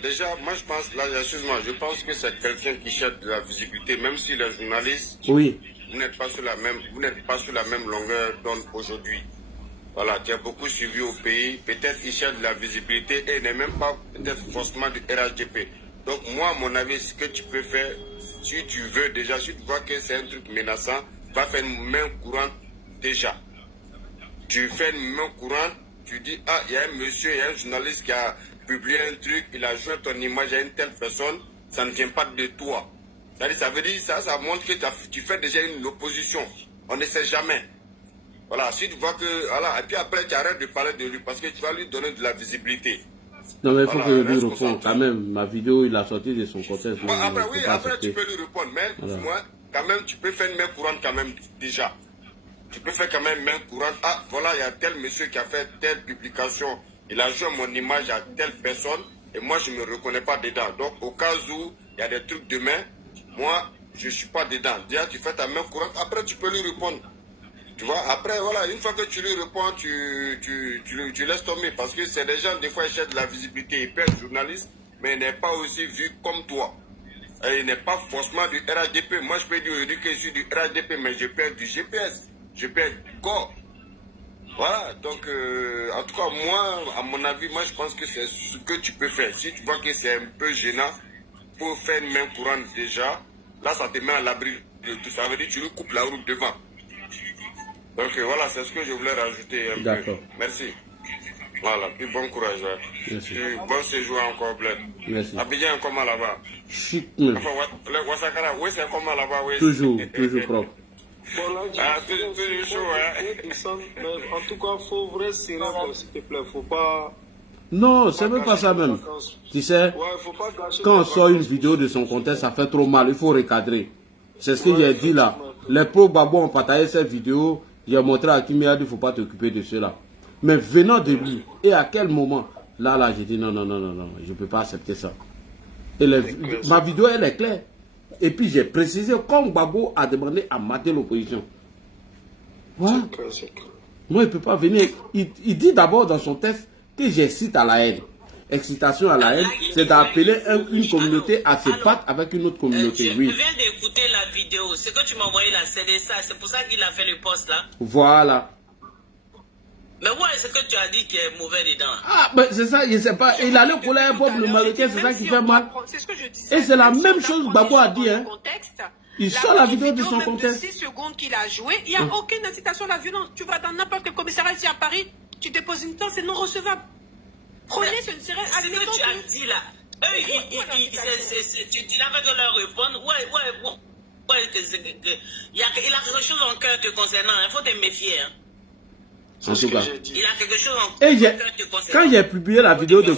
déjà, moi, je pense, là, excuse-moi, je pense que c'est quelqu'un qui cherche de la visibilité, même si les journalistes, oui. Vous n'êtes pas sur la même longueur d'onde aujourd'hui. Voilà, tu as beaucoup suivi au pays. Peut-être qu'il cherche de la visibilité et n'est même pas peut-être forcément du RHDP. Donc moi, à mon avis, ce que tu peux faire, si tu veux déjà, si tu vois que c'est un truc menaçant, va faire une main courante déjà. Tu fais une main courante, tu dis, ah, il y a un monsieur, il y a un journaliste qui a publié un truc, il a joué ton image à une telle personne, ça ne vient pas de toi. Ça veut dire, ça montre que tu fais déjà une opposition. On ne sait jamais. Voilà, si tu vois que, voilà, et puis après tu arrêtes de parler de lui parce que tu vas lui donner de la visibilité. Non mais il faut que je lui réponde quand même. Ma vidéo, il a sorti de son contexte. Bon, après tu peux lui répondre, mais voilà. Moi, quand même, tu peux faire une main courante quand même déjà. Tu peux faire quand même une main courante. Ah, voilà, il y a tel monsieur qui a fait telle publication. Il a joué mon image à telle personne et moi je ne me reconnais pas dedans. Donc au cas où il y a des trucs de main, moi je ne suis pas dedans. Déjà tu fais ta main courante, après tu peux lui répondre. Tu vois, après, voilà, une fois que tu lui réponds, tu laisses tomber. Parce que c'est des gens, des fois, ils cherchent de la visibilité. Ils perdent journaliste, mais il n'est pas aussi vu comme toi. Et il n'est pas forcément du RHDP. Moi, je peux dire aujourd'hui que je suis du RHDP, mais je perds du GPS. Je perds du corps. Voilà, donc, en tout cas, moi, à mon avis, moi, je pense que c'est ce que tu peux faire. Si tu vois que c'est un peu gênant, pour faire une main courante déjà, là, ça te met à l'abri de tout. Ça veut dire que tu lui coupes la route devant. Donc voilà, c'est ce que je voulais rajouter un peu. Merci. Voilà, puis bon courage. Ouais. Merci. Puis bon séjour encore, Bled. Merci. Abidjan est comment là-bas? Enfin, Ouassakara, oui, c'est comment là-bas? Oui. Toujours propre. Toujours chaud, hein. En tout cas, il faut vrai sérieux, s'il te plaît. Faut pas. Non, c'est même pas ça même. Tu sais, quand on sort une vidéo de son contexte, ça fait trop mal. Il faut recadrer. C'est ce que j'ai dit là. Les pro-babos ont partagé cette vidéo. J'ai montré à Kimi, il a dit, il ne faut pas t'occuper de cela. Mais venant de lui, et à quel moment, là, j'ai dit, non, je ne peux pas accepter ça. Et ma vidéo, elle est claire. Et puis, j'ai précisé, comme Babo a demandé à mater l'opposition. Voilà. Moi, il ne peut pas venir. Il dit d'abord dans son texte que j'excite à la haine. Excitation à la haine, c'est d'appeler une communauté à se battre avec une autre communauté. Oui. Je viens d'écouter la vidéo. Ce que tu m'as envoyé là, c'est ça. C'est pour ça qu'il a fait le post là. Voilà. Mais ouais, c'est que tu as dit qu'il est mauvais dedans. Ah, mais c'est ça, je ne sais pas. Il allait coller un peuple le Marocain, c'est ça qui fait mal. C'est ce que je disais. Et c'est la même chose que Babo a dit. Hein. Il sort la vidéo de son contexte. De 6 secondes qu'il a joué, il n'y a aucune incitation à la violence. Tu vas dans n'importe quel commissariat ici à Paris, tu déposes une plainte, c'est non recevable. Prenez ce serait ce que tu as dit là. Eux, tu n'avais que leur répondre. Ouais, il a quelque chose en cœur te concernant. Il faut te méfier. Hein. En tout cas. Il a quelque chose en cœur te concernant. Quand j'ai publié la vidéo de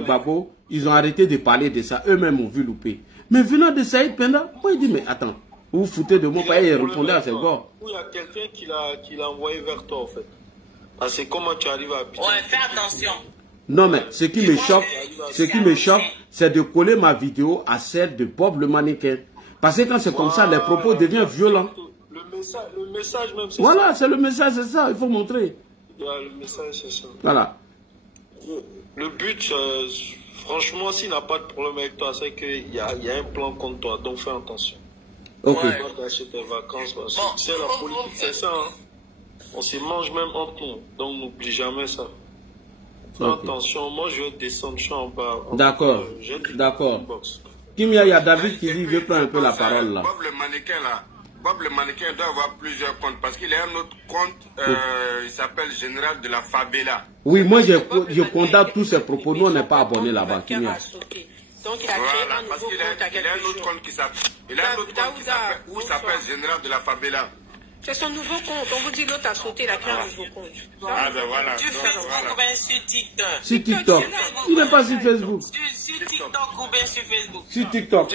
Babo, ils ont arrêté de parler de ça. Eux-mêmes ont vu louper. Mais venant de Saïd Penda, moi il dit, mais attends, vous vous foutez de moi, il répondait à ses gars. Il y a quelqu'un qui l'a envoyé vers toi en fait. Parce que comment tu arrives à Abidjan? Ouais, fais attention. Non, mais ce qui me choque, c'est de coller ma vidéo à celle de Bob le mannequin. Parce que quand c'est comme ça, les propos deviennent violents. Le message même, c'est voilà, c'est le message, c'est ça, il faut montrer. Le message, c'est ça. Voilà. Le but, franchement, s'il n'a pas de problème avec toi, c'est qu'il y a un plan contre toi, donc fais attention. Ok. Ouais. Pas gâcher tes vacances, parce que c'est la politique, c'est ça, hein. On se mange même entre nous, donc n'oublie jamais ça. Fais attention, moi je vais descendre, je suis en bas. D'accord, d'accord. Kimia, il y a David qui dit, veut prendre un peu la parole là. Bob le mannequin doit avoir plusieurs comptes, parce qu'il a un autre compte, il s'appelle Général de la Favela. Oui, moi je condamne tous ces propos, nous on n'est pas abonnés là-bas, Kimia. Donc il a créé un nouveau compte à il a un autre compte qui s'appelle Général de la Favela. C'est son nouveau compte. On vous dit l'autre a sauté, il a créé un nouveau compte. Ah ben voilà. Tu fais ou bien sur TikTok? Sur TikTok. Il n'est pas sur Facebook. Sur TikTok ou bien sur Facebook? Sur TikTok.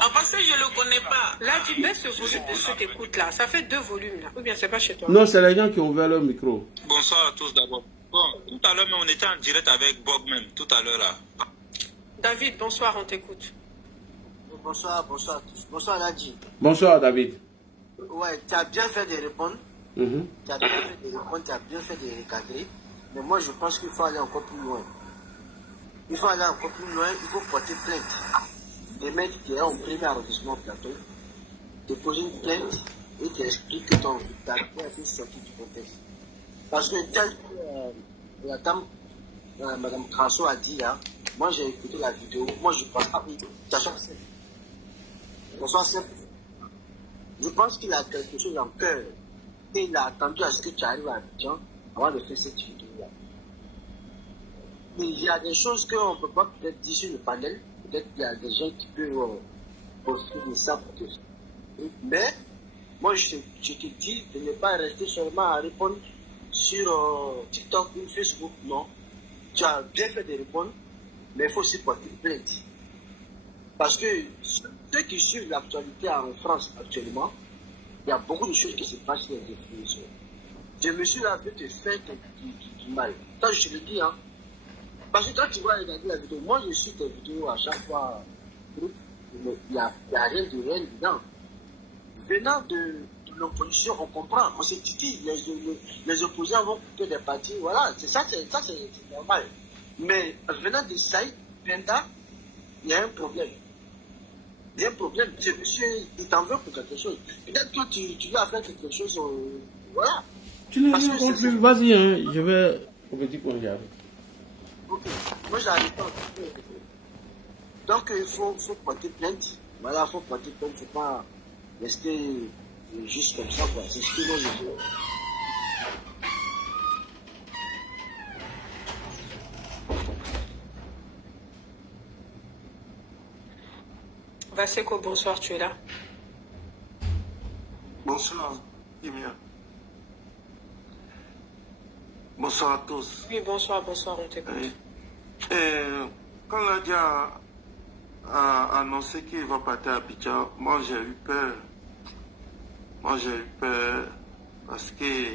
Ah, parce que je ne le connais pas. Là, tu baisses ce volume de cette écoute là. Ça fait 2 volumes là. Ou bien c'est pas chez toi? Non, c'est les gens qui ont ouvert leur micro. Bonsoir à tous d'abord. Bon, tout à l'heure, on était en direct avec Bob même, tout à l'heure là. David, bonsoir, on t'écoute. Bonsoir à tous. Bonsoir Nadji. Bonsoir David. Ouais, tu as bien fait de répondre. Tu as bien fait de répondre, tu as bien fait de recadrer. Mais moi, je pense qu'il faut aller encore plus loin. Il faut porter plainte. Des mecs qui est en premier arrondissement plateau, déposer une plainte et qui explique que ton vie a fait sortir du contexte. Parce que tel que la dame, Mme Crasso a dit là, moi j'ai écouté la vidéo, moi je pense pas, je pense qu'il a quelque chose en cœur et il a attendu à ce que tu arrives à Abidjan avant de faire cette vidéo-là. Mais il y a des choses qu'on ne peut pas peut-être dire sur le panel, peut-être qu'il y a des gens qui peuvent profiter de ça pour te faire. Mais moi je te dis de ne pas rester seulement à répondre sur TikTok ou Facebook, non. Tu as bien fait de répondre, mais il faut aussi porter plainte. Parce que ceux qui suivent l'actualité en France actuellement, il y a beaucoup de choses qui se passent sur les définitions. Je me suis là fait te faire du mal. Ça, je te le dis, hein. Parce que quand tu vas regarder la vidéo, moi je suis tes vidéos à chaque fois, mais il n'y a rien de réel dedans. venant de l'opposition, on comprend, on se titille, les opposants vont couper des partis, voilà, c'est normal. Mais venant de Saïd Penda, il y a un problème. Il y a un problème. Ce monsieur, il t'en veut pour quelque chose. Peut-être toi, tu lui as fait quelque chose, voilà. Tu l'as rien compris, vas-y, hein, je vais au petit point, j'arrive. Ok, moi j'arrive pas. Donc il faut porter plainte. Voilà, il faut porter plainte, il ne faut pas rester juste comme ça, quoi. C'est ce que moi je fais. Vaseko, bonsoir, tu es là? Bonsoir, Imia. Bonsoir à tous. Oui, bonsoir, on t'écoute. Quand Nadia a annoncé qu'il va partir à Abidjan, moi j'ai eu peur. Parce que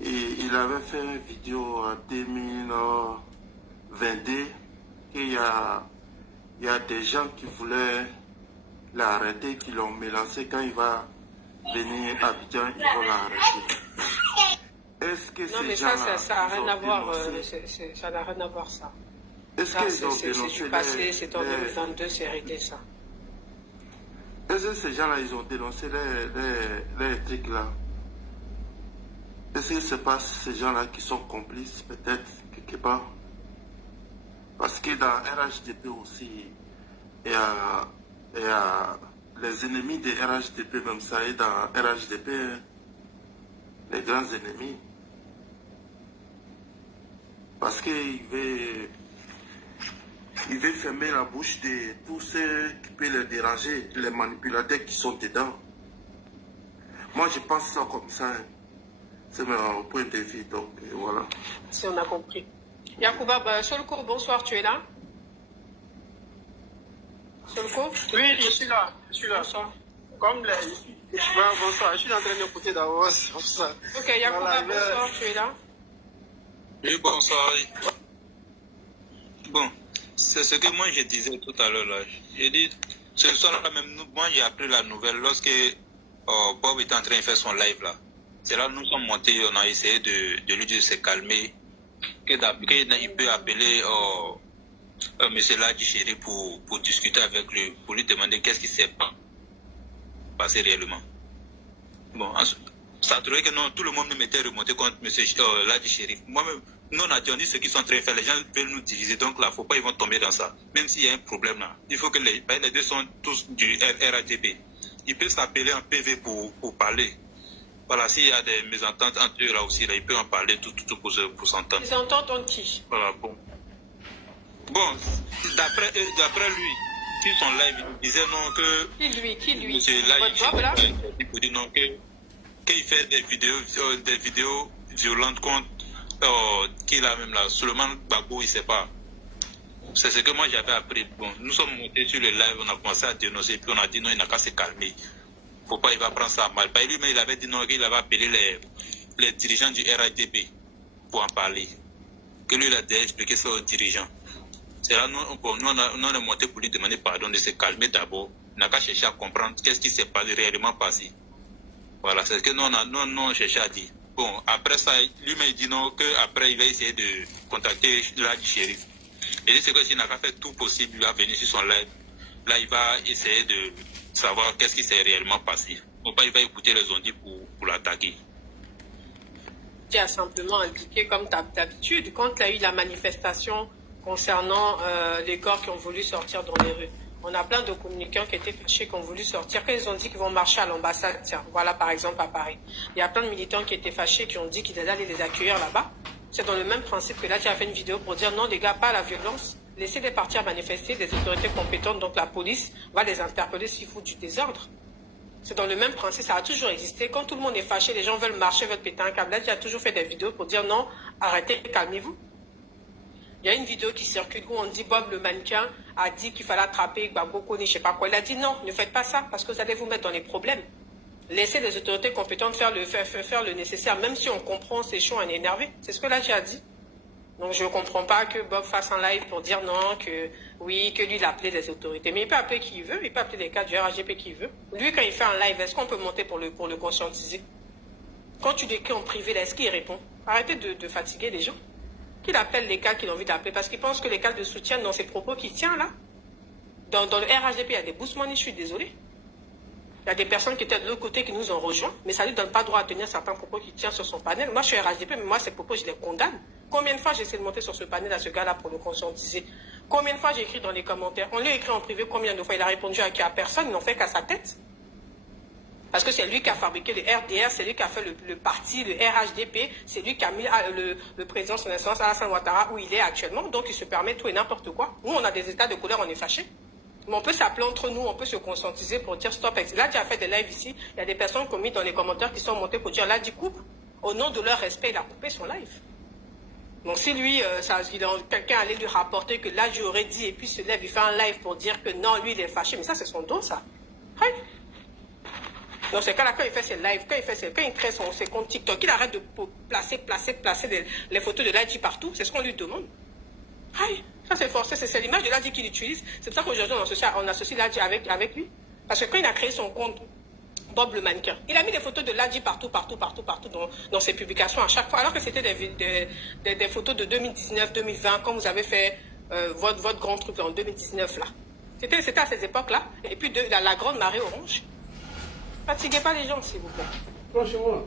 il avait fait une vidéo en 2022 qu'il y a des gens qui voulaient l'arrêter, qui l'ont menacé. Quand il va venir à Abidjan, ils vont l'arrêter. Est-ce que non, mais ça n'a rien à voir, ça n'a rien à voir, ça. Est-ce qu'ils ont dénoncé c'est du passé, c'est en 2022, c'est réglé, ça. Est-ce que ces gens-là, ils ont dénoncé les trucs là? Est-ce que ce n'est pas ces gens-là qui sont complices, peut-être, quelque part? Parce que dans RHDP aussi, il y a les ennemis de RHDP, même ça, et dans RHDP, les grands ennemis. Parce qu'il veut fermer la bouche de tous ceux qui peuvent les déranger, les manipulateurs qui sont dedans. Moi, je pense ça comme ça. Hein. C'est mon point de vue, donc voilà. Si on a compris. Yacouba, Solko, bonsoir, tu es là? Solko? Oui, je suis là. Bonsoir. Comme les... bonsoir, je suis en train d'écouter d'abord. Ok, Yacouba, voilà, bonsoir, tu es là? Oui, bonsoir. Bon, c'est ce que moi je disais tout à l'heure là. J'ai dit, ce soir-là même, moi j'ai appris la nouvelle lorsque Bob était en train de faire son live là. C'est là que nous sommes montés, on a essayé de lui dire de se calmer, qu'il peut appeler M. Ladji Chéri pour discuter avec lui, pour lui demander qu'est-ce qui s'est passé réellement. Bon, ça a trouvé que non, tout le monde m'était remonté contre M. Ladji Chéri. Moi-même, nous on a dit ce qu'ils sont en train de faire, les gens veulent nous diviser, donc là, il ne faut pas ils vont tomber dans ça. Même s'il y a un problème là, il faut que les deux sont tous du RADP. Ils peuvent s'appeler en PV pour parler. Voilà, s'il y a des mésententes entre eux là aussi, là, ils peuvent en parler tout pour s'entendre. Mésententes entre qui? Voilà, bon. Bon, d'après lui, sur son live, il disait non que... Qui lui Monsieur là, il dit non qu'il fait des vidéos violentes contre qu'il a même là, Souleymane Gbagbo, il ne sait pas. C'est ce que moi j'avais appris. Bon, nous sommes montés sur le live, on a commencé à dénoncer, puis on a dit non, il n'a qu'à se calmer. Faut pas, il va prendre ça mal. Lui-même, il avait dit non, qu'il avait appelé les dirigeants du RADP pour en parler. Que lui, il a déjà expliqué ça aux dirigeants. C'est là, nous, on est monté pour lui demander pardon, de se calmer d'abord. On n'a qu'à chercher à comprendre qu'est-ce qui s'est réellement passé. Voilà, c'est ce que nous, on cherché à dire. Bon, après ça, lui-même, il dit non, qu'après, il va essayer de contacter Ladji Chéri. Et c'est que s'il n'a pas fait tout possible, il va venir sur son live. Là, il va essayer de savoir qu'est-ce qui s'est réellement passé. Ou pas, il va écouter les ondits pour l'attaquer. Tu as simplement indiqué, comme d'habitude, quand il y a eu la manifestation concernant les corps qui ont voulu sortir dans les rues. On a plein de communicants qui étaient fâchés, qui ont voulu sortir. Quand ils ont dit qu'ils vont marcher à l'ambassade, tiens, voilà par exemple à Paris. Il y a plein de militants qui étaient fâchés, qui ont dit qu'ils allaient les accueillir là-bas. C'est dans le même principe que là, tu as fait une vidéo pour dire non, les gars, pas la violence. Laissez-les partir à manifester, des autorités compétentes, donc la police va les interpeller s'il faut du désordre. C'est dans le même principe, ça a toujours existé. Quand tout le monde est fâché, les gens veulent marcher, veulent péter un câble. Là, tu as toujours fait des vidéos pour dire non, arrêtez, calmez-vous. Il y a une vidéo qui circule où on dit Bob le mannequin a dit qu'il fallait attraper Gbagbo Koni, je ne sais pas quoi. Il a dit non, ne faites pas ça parce que vous allez vous mettre dans les problèmes. Laissez les autorités compétentes faire le nécessaire, même si on comprend, c'est chaud, on est énervé. C'est ce que là tu as dit. Donc je ne comprends pas que Bob fasse un live pour dire non, que oui, que lui il a appelé les autorités. Mais il peut appeler qui il veut, il peut appeler les cadres du RHDP qui il veut. Lui, quand il fait un live, est-ce qu'on peut monter pour le conscientiser? Quand tu l'écris en privé, est-ce qu'il répond? Arrêtez de fatiguer les gens. Qu'il appelle les cadres qu'il a envie d'appeler, parce qu'il pense que les cadres le soutiennent dans ses propos qu'il tient là. Dans le RHDP, il y a des bousmanis, je suis désolé. Il y a des personnes qui étaient de l'autre côté qui nous ont rejoints, mais ça ne lui donne pas droit à tenir certains propos qu'il tient sur son panel. Moi, je suis RHDP, mais moi, ces propos, je les condamne. Combien de fois j'ai essayé de monter sur ce panel à ce gars-là pour le conscientiser? Combien de fois j'ai écrit dans les commentaires? On lui a écrit en privé combien de fois? Il a répondu à personne, il n'en fait qu'à sa tête. Parce que c'est lui qui a fabriqué le RDR, c'est lui qui a fait le parti, le RHDP, c'est lui qui a mis le président son excellence Alassane Ouattara où il est actuellement, donc il se permet tout et n'importe quoi. Nous, on a des états de colère, on est fâchés. Mais on peut s'appeler entre nous, on peut se conscientiser pour dire stop. Là, tu as fait des lives ici, il y a des personnes qui ont mis dans les commentaires qui sont montées pour dire là, du coupe. Au nom de leur respect, il a coupé son live. Donc si lui, quelqu'un allait lui rapporter que là, j'aurais dit, et puis se lève, il fait un live pour dire que non, lui, il est fâché. Mais ça, c'est son dos, ça. Oui. Donc c'est quand il fait ses lives, quand il crée ses comptes TikTok, il arrête de placer les photos de Ladji partout. C'est ce qu'on lui demande. Oui. Ça, c'est forcé, c'est l'image de Ladji qu'il utilise. C'est pour ça qu'aujourd'hui, on associe Ladji avec lui. Parce que quand il a créé son compte, Bob le mannequin, il a mis des photos de Ladji partout dans ses publications à chaque fois. Alors que c'était des photos de 2019, 2020, quand vous avez fait votre grand truc en 2019 là. C'était à ces époques-là. Et puis la grande marée orange. Fatiguez pas les gens, s'il vous plaît. Franchement,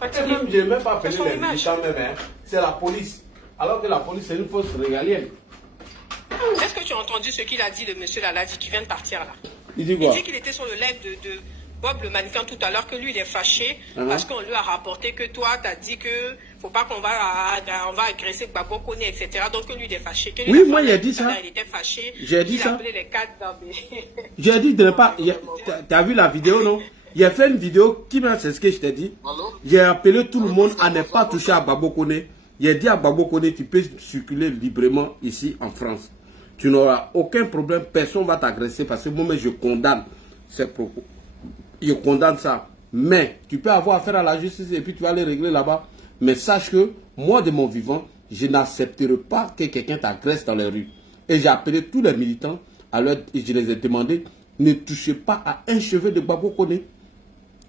je n'ai même pas appelé les militants même. C'est la police. Alors que la police, c'est une force régalienne. Est-ce que tu as entendu ce qu'il a dit, le monsieur Ladji qui vient de partir là? Il dit quoi? Il dit qu'il était sur le live de Bob le mannequin tout à l'heure, que lui il est fâché parce qu'on lui a rapporté que toi tu as dit que faut pas qu'on va agresser Gbagbo Kone, etc. Donc que lui il est fâché. Que lui, oui, moi il a dit ça. Il était fâché. J'ai dit ça. Les cadres j'ai dit de ne pas. Tu as vu la vidéo, non? Il a fait une vidéo qui m'a, c'est ce que je t'ai dit. J'ai appelé tout le monde à ne pas toucher à Gbagbo Kone. Il a dit à Gbagbo Kone, tu peux circuler librement ici en France. Tu n'auras aucun problème, personne ne va t'agresser parce que moi je condamne ces propos. Je condamne ça. Mais tu peux avoir affaire à la justice et puis tu vas les régler là-bas. Mais sache que moi de mon vivant, je n'accepterai pas que quelqu'un t'agresse dans les rues. Et j'ai appelé tous les militants, et je les ai demandé, ne touchez pas à un cheveu de Gbagbo Kone.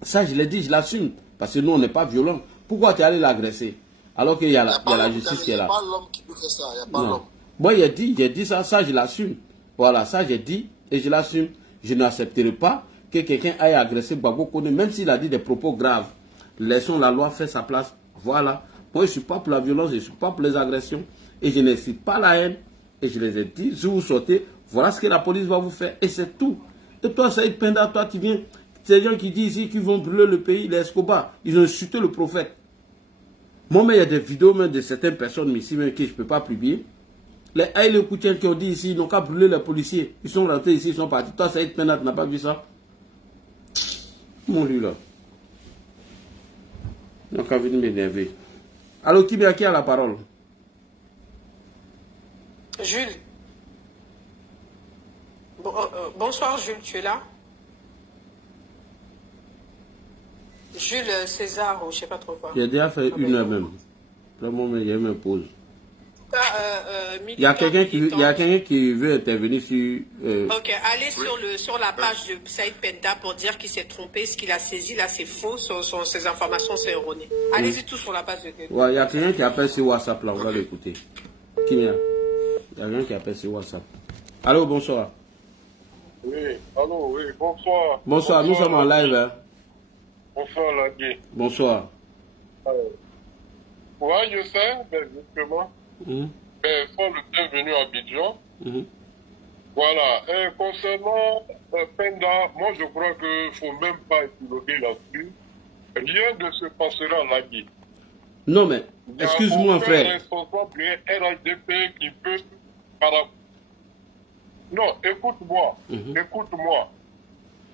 Ça je l'ai dit, je l'assume. Parce que nous on n'est pas violents. Pourquoi tu es allé l'agresser? Alors qu'il y a la justice qui est là. Il n'y a pas l'homme qui peut faire ça. Il n'y a pas l'homme. Moi, j'ai dit ça je l'assume. Voilà, ça j'ai dit et je l'assume. Je n'accepterai pas que quelqu'un aille agresser Gbagbo Kone, même s'il a dit des propos graves. Laissons la loi faire sa place. Voilà. Moi, je ne suis pas pour la violence, je ne suis pas pour les agressions. Et je n'incite pas la haine. Et je les ai dit, si vous sortez, voilà ce que la police va vous faire. Et c'est tout. Et toi, Saïd Penda, toi, tu viens. Ces gens qui disent ici qu'ils vont brûler le pays, les Escobar, ils ont insulté le prophète. Moi, mais il y a des vidéos même de certaines personnes ici même que je ne peux pas publier. Les Aïe Koutiens qui ont dit ici, ils n'ont qu'à brûler les policiers. Ils sont rentrés ici, ils sont partis. Toi, Saïd Penda, tu n'as pas vu ça? Mon lui là. Donc, on venir m'énerver. Alors, qui a la parole? Jules. Bonsoir, Jules, tu es là? Jules César, ou je ne sais pas trop quoi. J'ai déjà fait une heure même. Vraiment, mais il y a eu une pause. Il y a quelqu'un qui veut intervenir sur... Ok, allez sur la page de Saïd Penda pour dire qu'il s'est trompé, ce qu'il a saisi, là c'est faux, ces informations sont erronées. Allez-y tous sur la page de... Ouais, il y a quelqu'un qui appelle sur WhatsApp là, on va l'écouter. Qui y a? Il y a quelqu'un qui appelle sur WhatsApp. Allô, bonsoir. Oui, allô, oui, bonsoir. Bonsoir, nous sommes en live. Hein. Bonsoir, Lagui. Bonsoir. Oui, je sais, ben, justement. Ben, sont le bienvenu à Abidjan. Voilà. Et concernant Penda, moi je crois qu'il ne faut même pas épiloguer là-dessus. Rien ne se passera Lagui. Non, mais, excuse-moi, frère. Responsable du RHDP qui peut. Non, écoute-moi. Écoute-moi.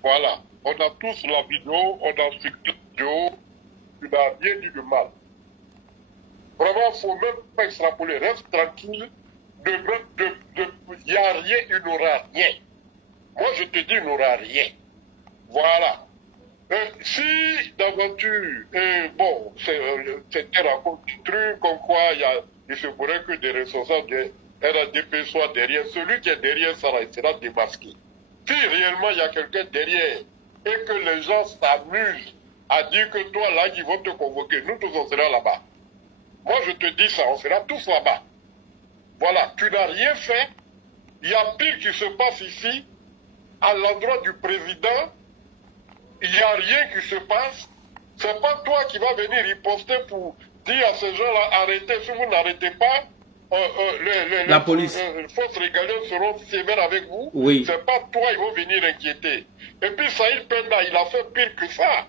Voilà. On a tous la vidéo, on a suivi la vidéo. Tu n'as rien dit de mal. Vraiment, il ne faut même pas extrapoler. Reste tranquille. Il n'y a rien, il n'aura rien. Moi, je te dis, il n'aura rien. Voilà. Si dans d'aventure. Et bon, c'était raconté du truc comme quoi il se pourrait que des responsables de RADP soient derrière. Celui qui est derrière ça, il sera démasqué. Si réellement il y a quelqu'un derrière et que les gens s'amusent à dire que toi, là, ils vont te convoquer, nous tous, on sera là-bas. Moi, je te dis ça, on sera tous là-bas. Voilà, tu n'as rien fait. Il y a pire qui se passe ici, à l'endroit du président. Il n'y a rien qui se passe. C'est pas toi qui vas venir riposter pour dire à ces gens-là, arrêtez. Si vous n'arrêtez pas, la police. Les forces régaliennes seront sévères avec vous. Oui. C'est pas toi, ils vont venir inquiéter. Et puis Saïd Penda, il a fait pire que ça.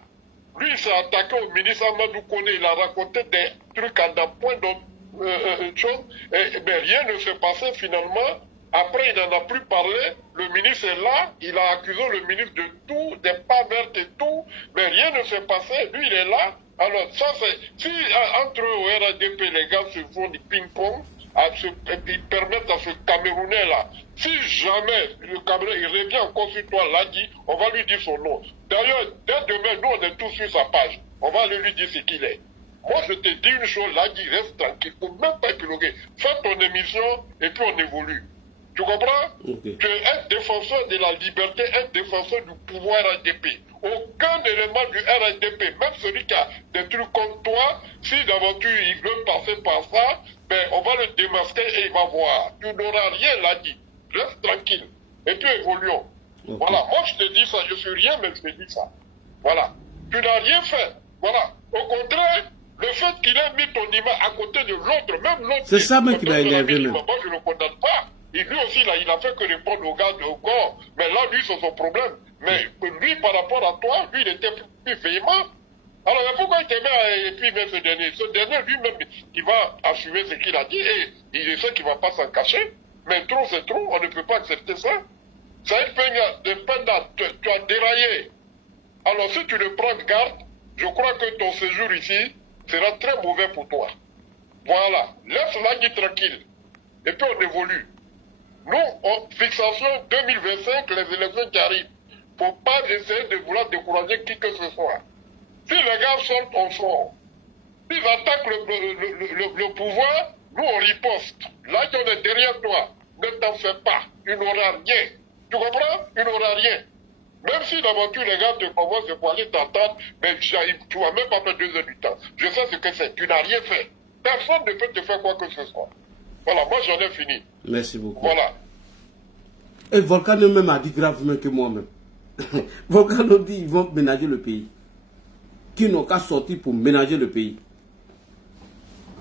Lui, il s'est attaqué au ministre Amadou Kone. Il a raconté des trucs à d'un point d'autres choses. Mais rien ne s'est passé finalement. Après, il n'en a plus parlé. Le ministre est là. Il a accusé le ministre de tout, des pas vertes et tout. Mais rien ne s'est passé. Lui, il est là. Alors, ça, c'est... Si entre eux, RADP, les gars se font du ping-pong, ils permettent à ce Camerounais-là, si jamais le Camerounais il revient encore sur toi, là, dit, on va lui dire son nom. D'ailleurs, dès demain, nous, on est tous sur sa page. On va aller lui dire ce qu'il est. Moi, je te dis une chose, là, dit, reste tranquille. Il ne faut même pas épiloguer. Fais ton émission et puis on évolue. Tu comprends? Okay. Tu es un défenseur de la liberté, un défenseur du pouvoir RADP. Aucun élément du RADP, même celui qui a des trucs comme toi, si d'aventure il veut passer par ça, ben on va le démasquer et il va voir. Tu n'auras rien là dit. Reste tranquille. Et puis évoluons. Okay. Voilà, moi je te dis ça, je suis rien, mais je te dis ça. Voilà. Tu n'as rien fait. Voilà. Au contraire, le fait qu'il ait mis ton image à côté de l'autre, même l'autre. C'est ça même qui m'a énervé. Moi je ne le condamne pas. Et lui aussi, là, il a fait que répondre aux gars au corps. Mais là, lui, c'est son problème. Mais lui, par rapport à toi, lui, il était plus véhément. Alors, pourquoi il t'aimait et puis même ce dernier? Ce dernier, lui-même, il va assumer ce qu'il a dit et il sait qu'il ne va pas s'en cacher. Mais trop, c'est trop. On ne peut pas accepter ça. Ça tu as déraillé. Alors, si tu ne prends garde, je crois que ton séjour ici sera très mauvais pour toi. Voilà. Laisse Lagui tranquille. Et puis, on évolue. Nous, en fixation 2025, les élections qui arrivent. Il ne faut pas essayer de vouloir décourager qui que ce soit. Si les gars sortent, on sort. S'ils attaquent le pouvoir, nous on riposte. Là, on est derrière toi. Ne t'en fais pas. Tu n'auras rien. Tu comprends? Tu n'auras rien. Même si d'aventure les gars te convoient, c'est pour aller t'entendre, mais tu ne vas même pas faire 2 heures du temps. Je sais ce que c'est. Tu n'as rien fait. Personne ne peut te faire quoi que ce soit. Voilà, moi j'en ai fini. Merci beaucoup. Voilà. Et Volcano même a dit gravement que moi-même. Volcano dit qu'ils vont ménager le pays. Qui n'ont qu'à sortir pour ménager le pays.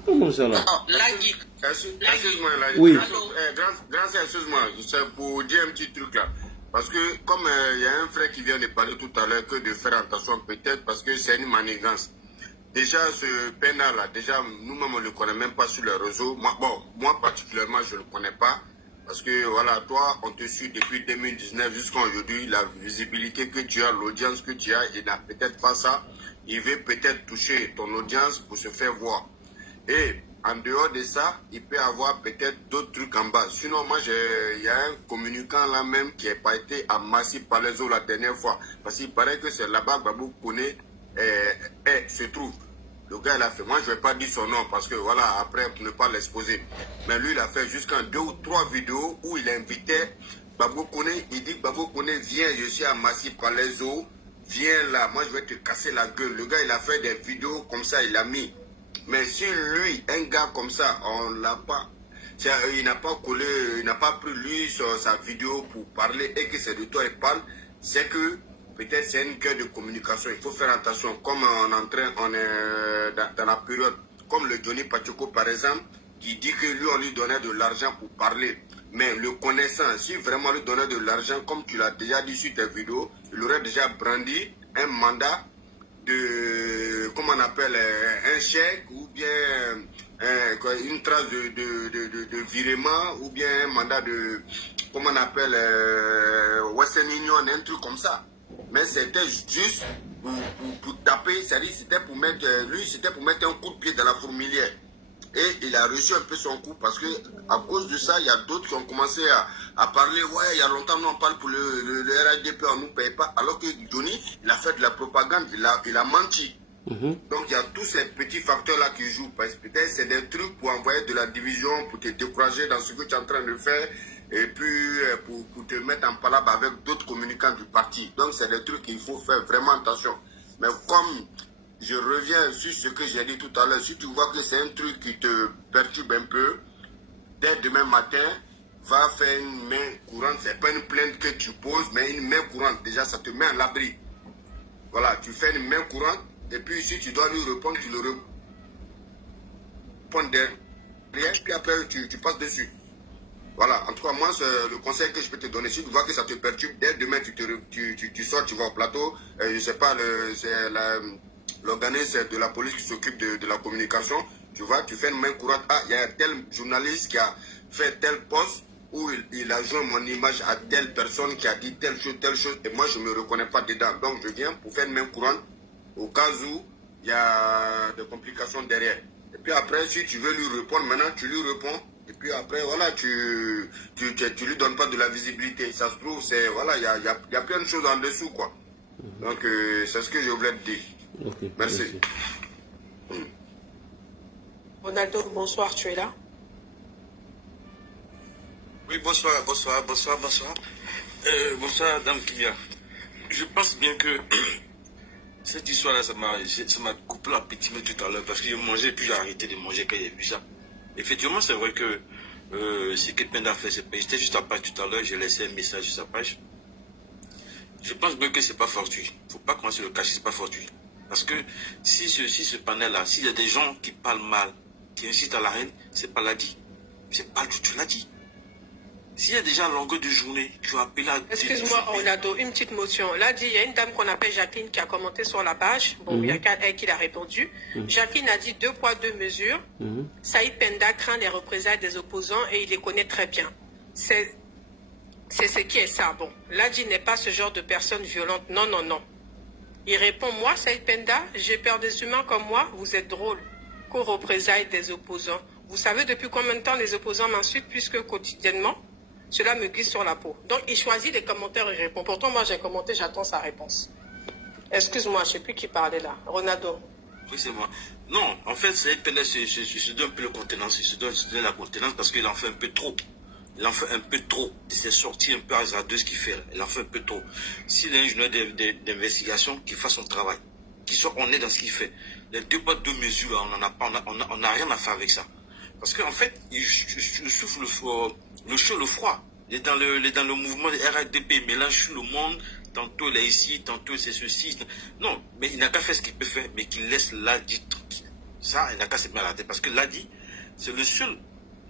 Comment ça là? Lagui. Excuse-moi, Lagui. Oui. Grâce, excuse-moi, c'est pour dire un petit truc là. Parce que comme il y a un frère qui vient de parler tout à l'heure, que de faire attention peut-être parce que c'est une manigance. Déjà, ce Penda-là, déjà, nous-mêmes, on ne le connaît même pas sur les réseaux. Moi particulièrement, je ne le connais pas. Parce que, voilà, toi, on te suit depuis 2019 jusqu'à aujourd'hui. La visibilité que tu as, l'audience que tu as, il n'a peut-être pas ça. Il veut peut-être toucher ton audience pour se faire voir. Et en dehors de ça, il peut avoir peut-être d'autres trucs en bas. Sinon, moi, il y a un communicant là même qui n'a pas été à Massy Palaiso la dernière fois. Parce qu'il paraît que c'est là-bas que Babou Kone se trouve. Le gars, il a fait, moi je ne vais pas dire son nom parce que voilà, après pour ne pas l'exposer. Mais lui, il a fait jusqu'en 2 ou 3 vidéos où il invitait Babou Kone. Il dit, Babou Kone, viens, je suis à Massy Palaiso, viens là, moi je vais te casser la gueule. Le gars, il a fait des vidéos comme ça, il a mis. Mais si lui, un gars comme ça, on l'a pas, il n'a pas collé, il n'a pas pris lui sur sa vidéo pour parler et que c'est de toi il parle, c'est que peut-être c'est une guerre de communication. Il faut faire attention. Comme on est dans la période, comme le Johnny Pachoko par exemple, qui dit que lui on lui donnait de l'argent pour parler. Mais le connaissant, si vraiment lui donnait de l'argent, comme tu l'as déjà dit sur tes vidéos, il aurait déjà brandi un mandat de, comment on appelle, un chèque ou bien une trace de virement ou bien un mandat de, comment on appelle, Western Union, un truc comme ça. Mais c'était juste pour taper, c'est-à-dire c'était pour mettre, lui c'était pour mettre un coup de pied dans la fourmilière. Et il a reçu un peu son coup parce que à cause de ça, il y a d'autres qui ont commencé à parler. Ouais, il y a longtemps, nous on parle pour le RADP, on ne nous paye pas. Alors que Johnny, il a fait de la propagande, il a menti. Donc il y a tous ces petits facteurs-là qui jouent. Parce que peut-être c'est des trucs pour envoyer de la division, pour te décourager dans ce que tu es en train de faire. Et puis pour te mettre en palabre avec d'autres communicants du parti. Donc c'est des trucs qu'il faut faire vraiment attention. Mais comme je reviens sur ce que j'ai dit tout à l'heure, si tu vois que c'est un truc qui te perturbe un peu, dès demain matin, va faire une main courante. C'est pas une plainte que tu poses, mais une main courante. Déjà, ça te met à l'abri. Voilà, tu fais une main courante, et puis si tu dois lui répondre, tu le réponds derrière, puis après tu passes dessus. Voilà, en tout cas, moi, c'est le conseil que je peux te donner. Si tu vois que ça te perturbe, dès demain, tu sors, tu vas au plateau. Je sais pas, c'est l'organisme de la police qui s'occupe de la communication. Tu vois, tu fais une main courante. Ah, il y a un tel journaliste qui a fait tel poste où il a joint mon image à telle personne qui a dit telle chose. Et moi, je ne me reconnais pas dedans. Donc, je viens pour faire une main courante au cas où il y a des complications derrière. Et puis après, si tu veux lui répondre, maintenant, tu lui réponds. Et puis après, voilà, tu lui donnes pas de la visibilité. Ça se trouve, c'est, voilà, il y a plein de choses en dessous, quoi. Donc, c'est ce que je voulais te dire. Okay, merci. Ronaldo, bonsoir, tu es là? Oui, bonsoir. Bonsoir, Dame Kilia. Je pense bien que cette histoire-là, ça m'a coupé l'appétit tout à l'heure parce que je mangeais et puis j'ai arrêté de manger quand j'ai vu ça. Effectivement, c'est vrai que ce que Penda a fait, j'étais juste à page tout à l'heure, j'ai laissé un message sur sa page. Je pense bien que c'est pas fortuit. Il ne faut pas commencer le cacher, c'est pas fortuit. Parce que si ce panel-là, s'il y a des gens qui parlent mal, qui incitent à la haine, c'est pas Ladi. C'est pas du tout Ladi. S'il y a déjà à longueur de journée, tu as appelé à... Excuse-moi, Ronaldo, une petite motion. Là, il y a une dame qu'on appelle Jacqueline qui a commenté sur la page. Bon, il y a qu'elle qui l'a répondu. Jacqueline a dit 2 poids, 2 mesures. Saïd Penda craint les représailles des opposants et il les connaît très bien. C'est ce qui est ça. Bon, Ladi n'est pas ce genre de personne violente. Non, non, non. Il répond, moi, Saïd Penda, j'ai peur des humains comme moi, vous êtes drôle. Qu'aux représailles des opposants. Vous savez depuis combien de temps les opposants m'insultent puisque quotidiennement, cela me glisse sur la peau. Donc, il choisit les commentaires et il répond. Pourtant, moi, j'ai commenté, j'attends sa réponse. Excuse-moi, je ne sais plus qui parlait là. Ronaldo. Oui, c'est moi. Non, en fait, Saïd Penda se donne un peu la contenance. Il se donne la contenance parce qu'il en fait un peu trop. Il en fait un peu trop. C'est sorti un peu hasardeux ce qu'il fait. Il en fait un peu trop. S'il y a un journal d'investigation, qu'il fasse son travail. Qu'il soit honnête dans ce qu'il fait. Les 2 poids, 2 mesures, on n'a rien à faire avec ça. Parce qu'en fait, il souffle le chaud, le froid. Il est dans le mouvement de RADP, il mélange tout le monde. Tantôt il est ici, tantôt c'est ceci. Non, mais il n'a qu'à faire ce qu'il peut faire, mais qu'il laisse Ladi tranquille. Ça, il n'a qu'à se mettre à la tête. Parce que Ladi, c'est le seul,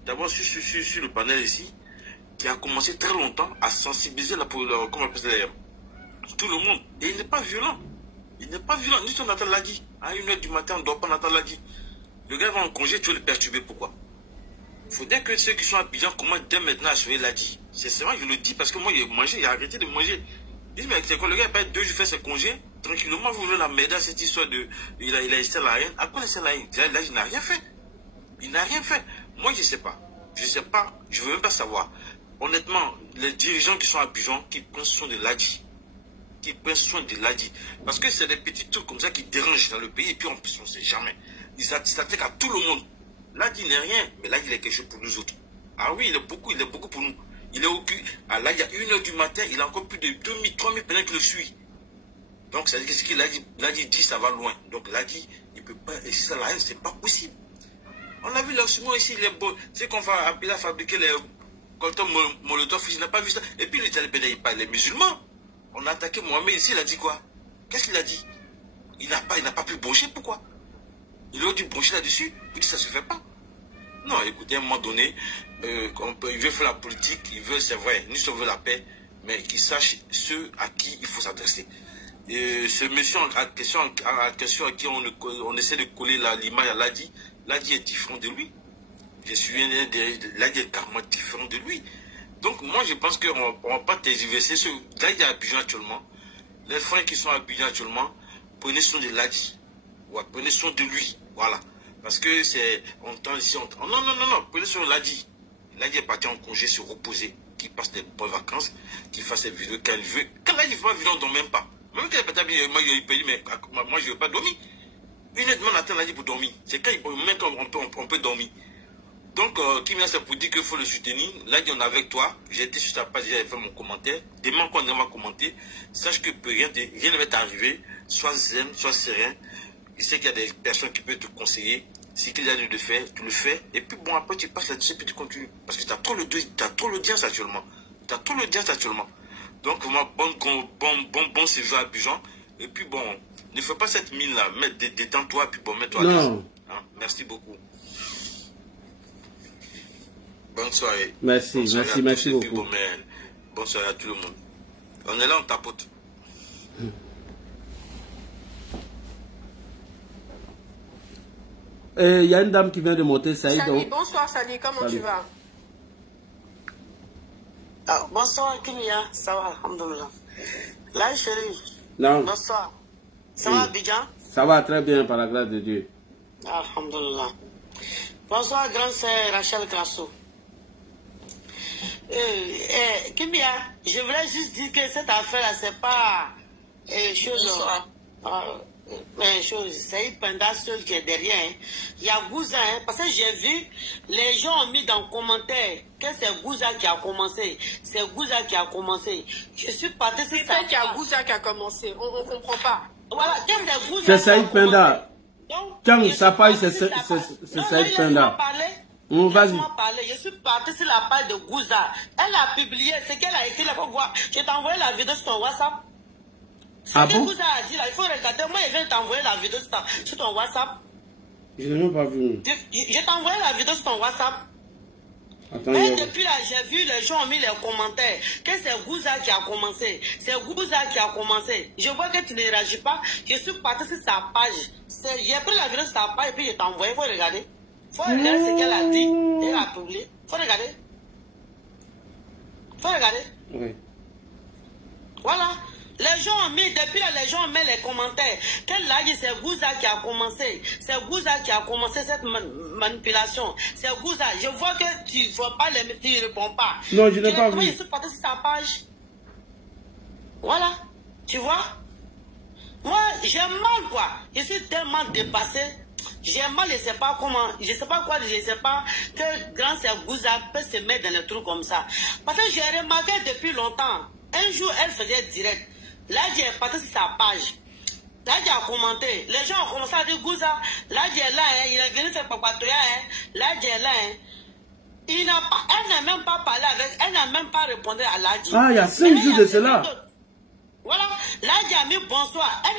d'abord sur le panel ici, qui a commencé très longtemps à sensibiliser tout le monde. Et il n'est pas violent. Il n'est pas violent. Nous, on attend Ladi. À 1h du matin, on ne doit pas attendre Ladi. Le gars va en congé, tu veux le perturber, pourquoi? Il faudrait que ceux qui sont habillés commencent dès maintenant à assurer Ladi. C'est vrai, je le dis parce que moi, il a arrêté de manger. Il dit, mais quand le gars n'a pas 2 jours fait ses congés, tranquillement, vous voulez la merde à cette histoire de. Il a essayé la haine. À quoi il a essayé la haine? Là, il n'a rien fait. Il n'a rien fait. Moi, je ne sais pas. Je ne sais pas. Je ne veux même pas savoir. Honnêtement, les dirigeants qui sont à Bijan, qui prennent soin de Ladi. Qui prennent soin de Ladi. Parce que c'est des petits trucs comme ça qui dérangent dans le pays et puis on ne sait jamais. Ils s'attaquent à tout le monde. Ladi n'est rien, mais là, il est quelque chose pour nous autres. Ah oui, il est beaucoup pour nous. Il est occupé. Ah, là, il y a 1h du matin, il a encore plus de 2000, 3000 personnes qui le suivent. Donc, ça veut dire que ce qu'il a dit, ça va loin. Donc, Ladi, il ne peut pas, et ça, la haine, c'est pas possible. On a vu là, souvent ici, c'est qu'on va appeler à fabriquer les cocktails Molotov, il n'a pas vu ça. Et puis, les musulmans, on a attaqué Mohamed ici, il a dit quoi? Qu'est-ce qu'il a dit? Il n'a pas pu broncher, pourquoi? Il aurait dû broncher là-dessus. Il dit ça ne se fait pas. Non, écoutez, à un moment donné, il veut faire la politique, c'est vrai, nous on veut la paix, mais qu'il sache ceux à qui il faut s'adresser. Ce monsieur, à question à qui on essaie de coller l'image à Ladi, Ladi est différent de lui. Je suis Ladi est carrément différent de lui. Donc moi je pense qu'on ne va pas tergiverser. Ladi est à Abidjan actuellement. Les frères qui sont à Abidjan actuellement, prenez soin de Ladi. Ouais, prenez soin de lui. Voilà. Parce que c'est... On entend ici... Non, prenez sur Ladi. Ladi est parti en congé, se reposer. Qui passe des bonnes vacances, qui fasse des vidéos qu'elle veut. Quand Ladi fait une vidéo, on ne dort même pas. Même quand elle peut dire, moi je paye, mais moi je ne veux pas dormir. Honnêtement, on attend Ladi pour dormir. C'est quand on peut dormir. Donc, Kimia, c'est pour dire qu'il faut le soutenir. Ladi, on est avec toi. J'ai été sur ta page, j'ai fait mon commentaire. Demain, quand on va commenter, sache que rien ne va t'arriver. Sois zen, sois serein. Je sais qu'il y a des personnes qui peuvent te conseiller. Si qu'il y a lieu de faire, tu le fais. Et puis bon, après tu passes là-dessus et puis tu continues. Parce que tu as trop l'audience actuellement. Donc vraiment, bon séjour à Abidjan. Et puis bon, ne fais pas cette mine là. Détends-toi et puis bon, mets-toi à l'aise. Hein? Merci beaucoup. Bonne soirée. Merci beaucoup. Puis bon, bonne soirée à tout le monde. On est là, on tapote. Il y a une dame qui vient de monter, Saïd. Salut, bonsoir Salut, comment tu vas? Bonsoir Kimia, ça va, alhamdoulilah. Là, chérie. Non. Bonsoir. Ça va Abidjan? Ça va très bien par la grâce de Dieu. Alhamdoulilah. Bonsoir grande sœur Rachel Grasso. Kimia, je voulais juste dire que cette affaire-là, c'est pas chose. C'est Penda seul qui est derrière. Hein. Il y a Gouza, hein, parce que j'ai vu, les gens ont mis dans le commentaire que c'est Gouza qui a commencé. C'est Gouza qui a commencé. Je suis parti sur ça. C'est Gouza qui a commencé. On ne comprend pas. Voilà, c'est Gouza. C'est Saïd Penda. Quand ça passe, c'est Saïd Penda. Laisse-moi parler. Je suis parti sur la page de Gouza. Elle a publié ce qu'elle a écrit là. Je t'ai envoyé la vidéo sur ton WhatsApp. Ce que Gouza a dit là, il faut regarder. Moi, je viens t'envoyer la vidéo sur ton WhatsApp. Je n'ai même pas vu. Je t'ai envoyé la vidéo sur ton WhatsApp. Attends, et depuis là, j'ai vu les gens ont mis les commentaires que c'est Gouza qui a commencé. C'est Gouza qui a commencé. Je vois que tu ne réagis pas. Je suis parti sur sa page. J'ai pris la vidéo sur sa page et puis je t'ai envoyé. Il faut regarder. Il faut regarder ce qu'elle a dit. Elle a publié. Il faut regarder. Il faut regarder. Oui. Voilà. Les gens ont mis, depuis là, les gens ont mis les commentaires. Qu'elle a dit, c'est Gouza qui a commencé. C'est Gouza qui a commencé cette manipulation. C'est Gouza. Je vois que tu ne vois pas les tu ne réponds pas. Non, je n'ai pas vu. Je suis parti sur sa page. Voilà. Tu vois? Moi, j'ai mal, quoi. Je suis tellement dépassé. J'ai mal, je ne sais pas comment, je ne sais pas quoi, je ne sais pas que grand c'est Gouza peut se mettre dans les trucs comme ça. Parce que j'ai remarqué depuis longtemps. Un jour, elle faisait direct. Là, j'ai parti sur sa page. Là, j'ai commenté. Les gens ont commencé à dire Gouza. Là, j'ai là, hein, il est venu faire papatoya. Hein. Là, j'ai là. Hein. Elle n'a même pas parlé avec, elle n'a même pas répondu à Ladji. Ah, il y a 5 jours de cela. Voilà, Ladji a mis bonsoir. Elle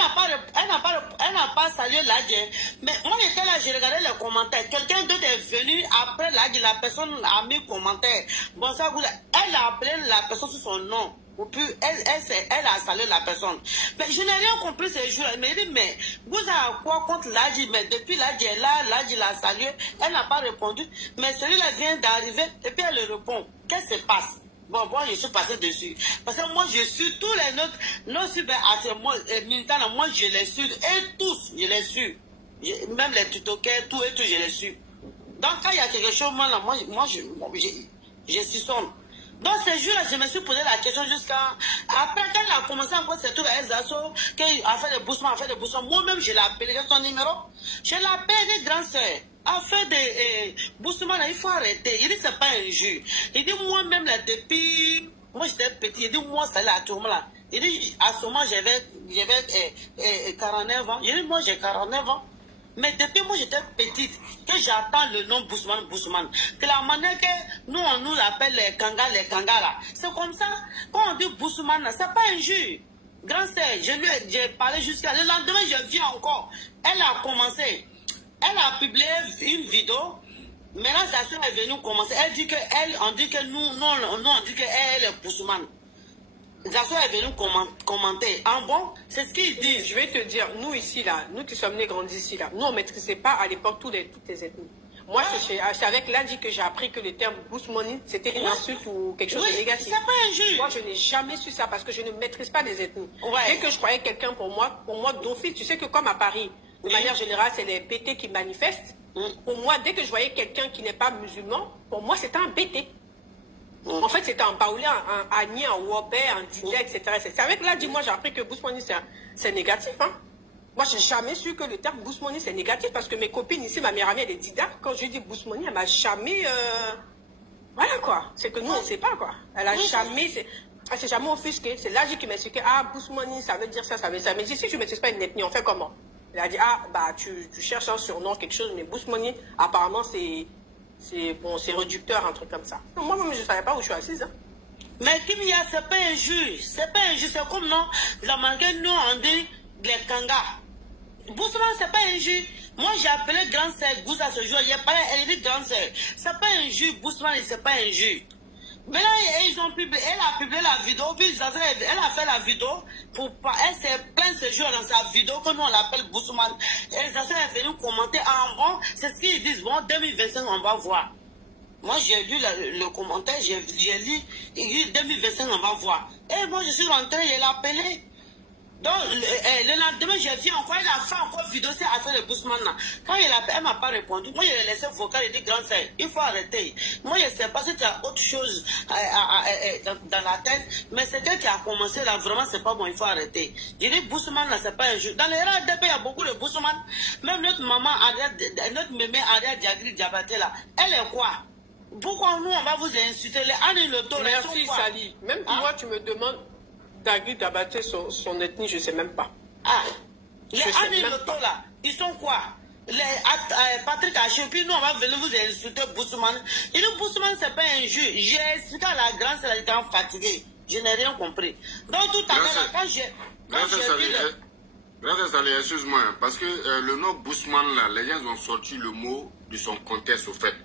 n'a pas salué Ladji. Mais moi, j'étais là, j'ai regardé les commentaires. Quelqu'un d'autre est venu après Ladji. La personne a mis commentaire. Bonsoir, Gouza. Elle a appelé la personne sur son nom. Ou puis, elle a salué la personne. Mais je n'ai rien compris ces jours-là. Elle m'a dit, mais Gouza a quoi contre Ladji? Mais depuis Ladji est là, Ladji l'a salué. Elle n'a pas répondu. Mais celui-là vient d'arriver et puis elle répond. Qu'est-ce qui se passe? Bon, je suis passé dessus. Parce que moi, je suis tous les nôtres, non militants, moi, je les suis. Et tous, je les suis. Même les tutokers, tout et tout, je les suis. Donc, quand il y a quelque chose, moi, je suis sonne. Donc, ces jours-là, je me suis posé la question jusqu'à... Après, quand elle a commencé encore ces trucs à Elzasso, qu'elle a fait des boussements, moi-même, je l'ai appelé, j'ai son numéro. Je l'ai appelé, grand sœur. A fait des boussements, il faut arrêter. Il dit, c'est pas un jeu. Il dit, moi-même, là, depuis... Moi, j'étais petit. Il dit, moi, ça là, à tout moment, là. Il dit, à ce moment, j'avais 49 ans. Il dit, moi, j'ai 49 ans. Mais depuis moi j'étais petite, que j'attends le nom Bousman. Que la manière que nous on nous appelle les kangas là. C'est comme ça. Quand on dit Bousman, c'est pas un jeu. Grand sœur, j'ai parlé jusqu'à le lendemain, je viens encore. Elle a commencé. Elle a publié une vidéo. Maintenant, sa soeur est venue commencer. Elle dit on dit que nous, on dit qu'elle est Bousman. Zassoua est venu commenter. En bon, c'est ce qu'il dit. Je vais te dire, nous ici, là, nous qui sommes nés, grandis ici, là, nous, on ne maîtrisait pas à l'époque toutes les ethnies. Moi, c'est avec Ladji que j'ai appris que le terme Bousmani, c'était une insulte ou quelque chose de négatif. C'est pas un jeu. Moi, je n'ai jamais su ça parce que je ne maîtrise pas les ethnies. Dès que je croyais quelqu'un pour moi, d'office, tu sais que comme à Paris, de manière générale, c'est les PT qui manifestent. Pour moi, dès que je voyais quelqu'un qui n'est pas musulman, pour moi, c'était un BT. En fait, c'était un Baoulé, un Agni, un Wobé, un Didé, etc. C'est avec là, dis-moi, j'ai appris que Bousmani, c'est négatif. Hein. Moi, j'ai jamais su que le terme Bousmani, c'est négatif parce que mes copines ici, ma meilleure amie, elle est Dida. Quand je lui dis Bousmani, elle m'a jamais... Voilà, quoi. C'est que nous, on ne sait pas, quoi. Elle a jamais... Elle s'est jamais offusquée. C'est là qui m'a expliqué, ah, Bousmani, ça veut dire ça, ça veut dire ça. Mais si je ne maîtrise pas une ethnie, on fait comment? Elle a dit, ah, bah, tu cherches un surnom, quelque chose, mais Bousmani, apparemment, c'est bon, c'est réducteur, un truc comme ça. Moi-même, je ne savais pas où je suis assise. Hein. Mais Kimia, c'est pas injuste. C'est pas injuste. C'est comme non, la mangue, nous, on dit les kangas. Bousman, c'est pas injuste. Moi, j'ai appelé grand sœur Goussa ce jour. J'ai parlé, elle dit grand sœur. C'est pas injuste. Bousman, c'est pas injuste. Mais là, ils ont publié, elle a publié la vidéo, puis elle a fait la vidéo elle s'est plainte ce jour dans sa vidéo que nous on l'appelle Bousman. Et les anciens est venu commenter en bon, c'est ce qu'ils disent, bon, 2025 on va voir. Moi j'ai lu le commentaire, j'ai lu, il dit 2025 on va voir. Et moi je suis rentré, je l'ai appelé. Donc le lendemain j'ai vu encore, il a fait encore vidéo, c'est à faire le Bousman là. Quand elle m'a pas répondu, moi je l'ai laissé vocal, il dit grand sœur, il faut arrêter. Moi je sais pas si tu as autre chose dans la tête, mais c'est que tu as commencé là, vraiment c'est pas bon, il faut arrêter. Je dis Bousman là, c'est pas un jeu. Dans les RDP, il y a beaucoup de Bousman. Même notre maman, notre mémé Aria Diagri Diabaté là, elle est quoi? Pourquoi nous on va vous insulter les Annie le taux? Merci Sali. Même moi tu me demandes Dagui Dabaté, son ethnie, je ne sais même pas. Ah, les Annie Loto là, ils sont quoi? Les Patrick Haché, puis nous on va venir vous insulter Bousman. Et le Bousman, c'est pas un jeu. J'ai expliqué à la grande, elle était fatiguée. Je n'ai rien compris. Donc tout à l'heure, quand j'ai vu Grâce à excuse-moi, parce que le nom Bousman là, les gens ont sorti le mot de son contexte au fait.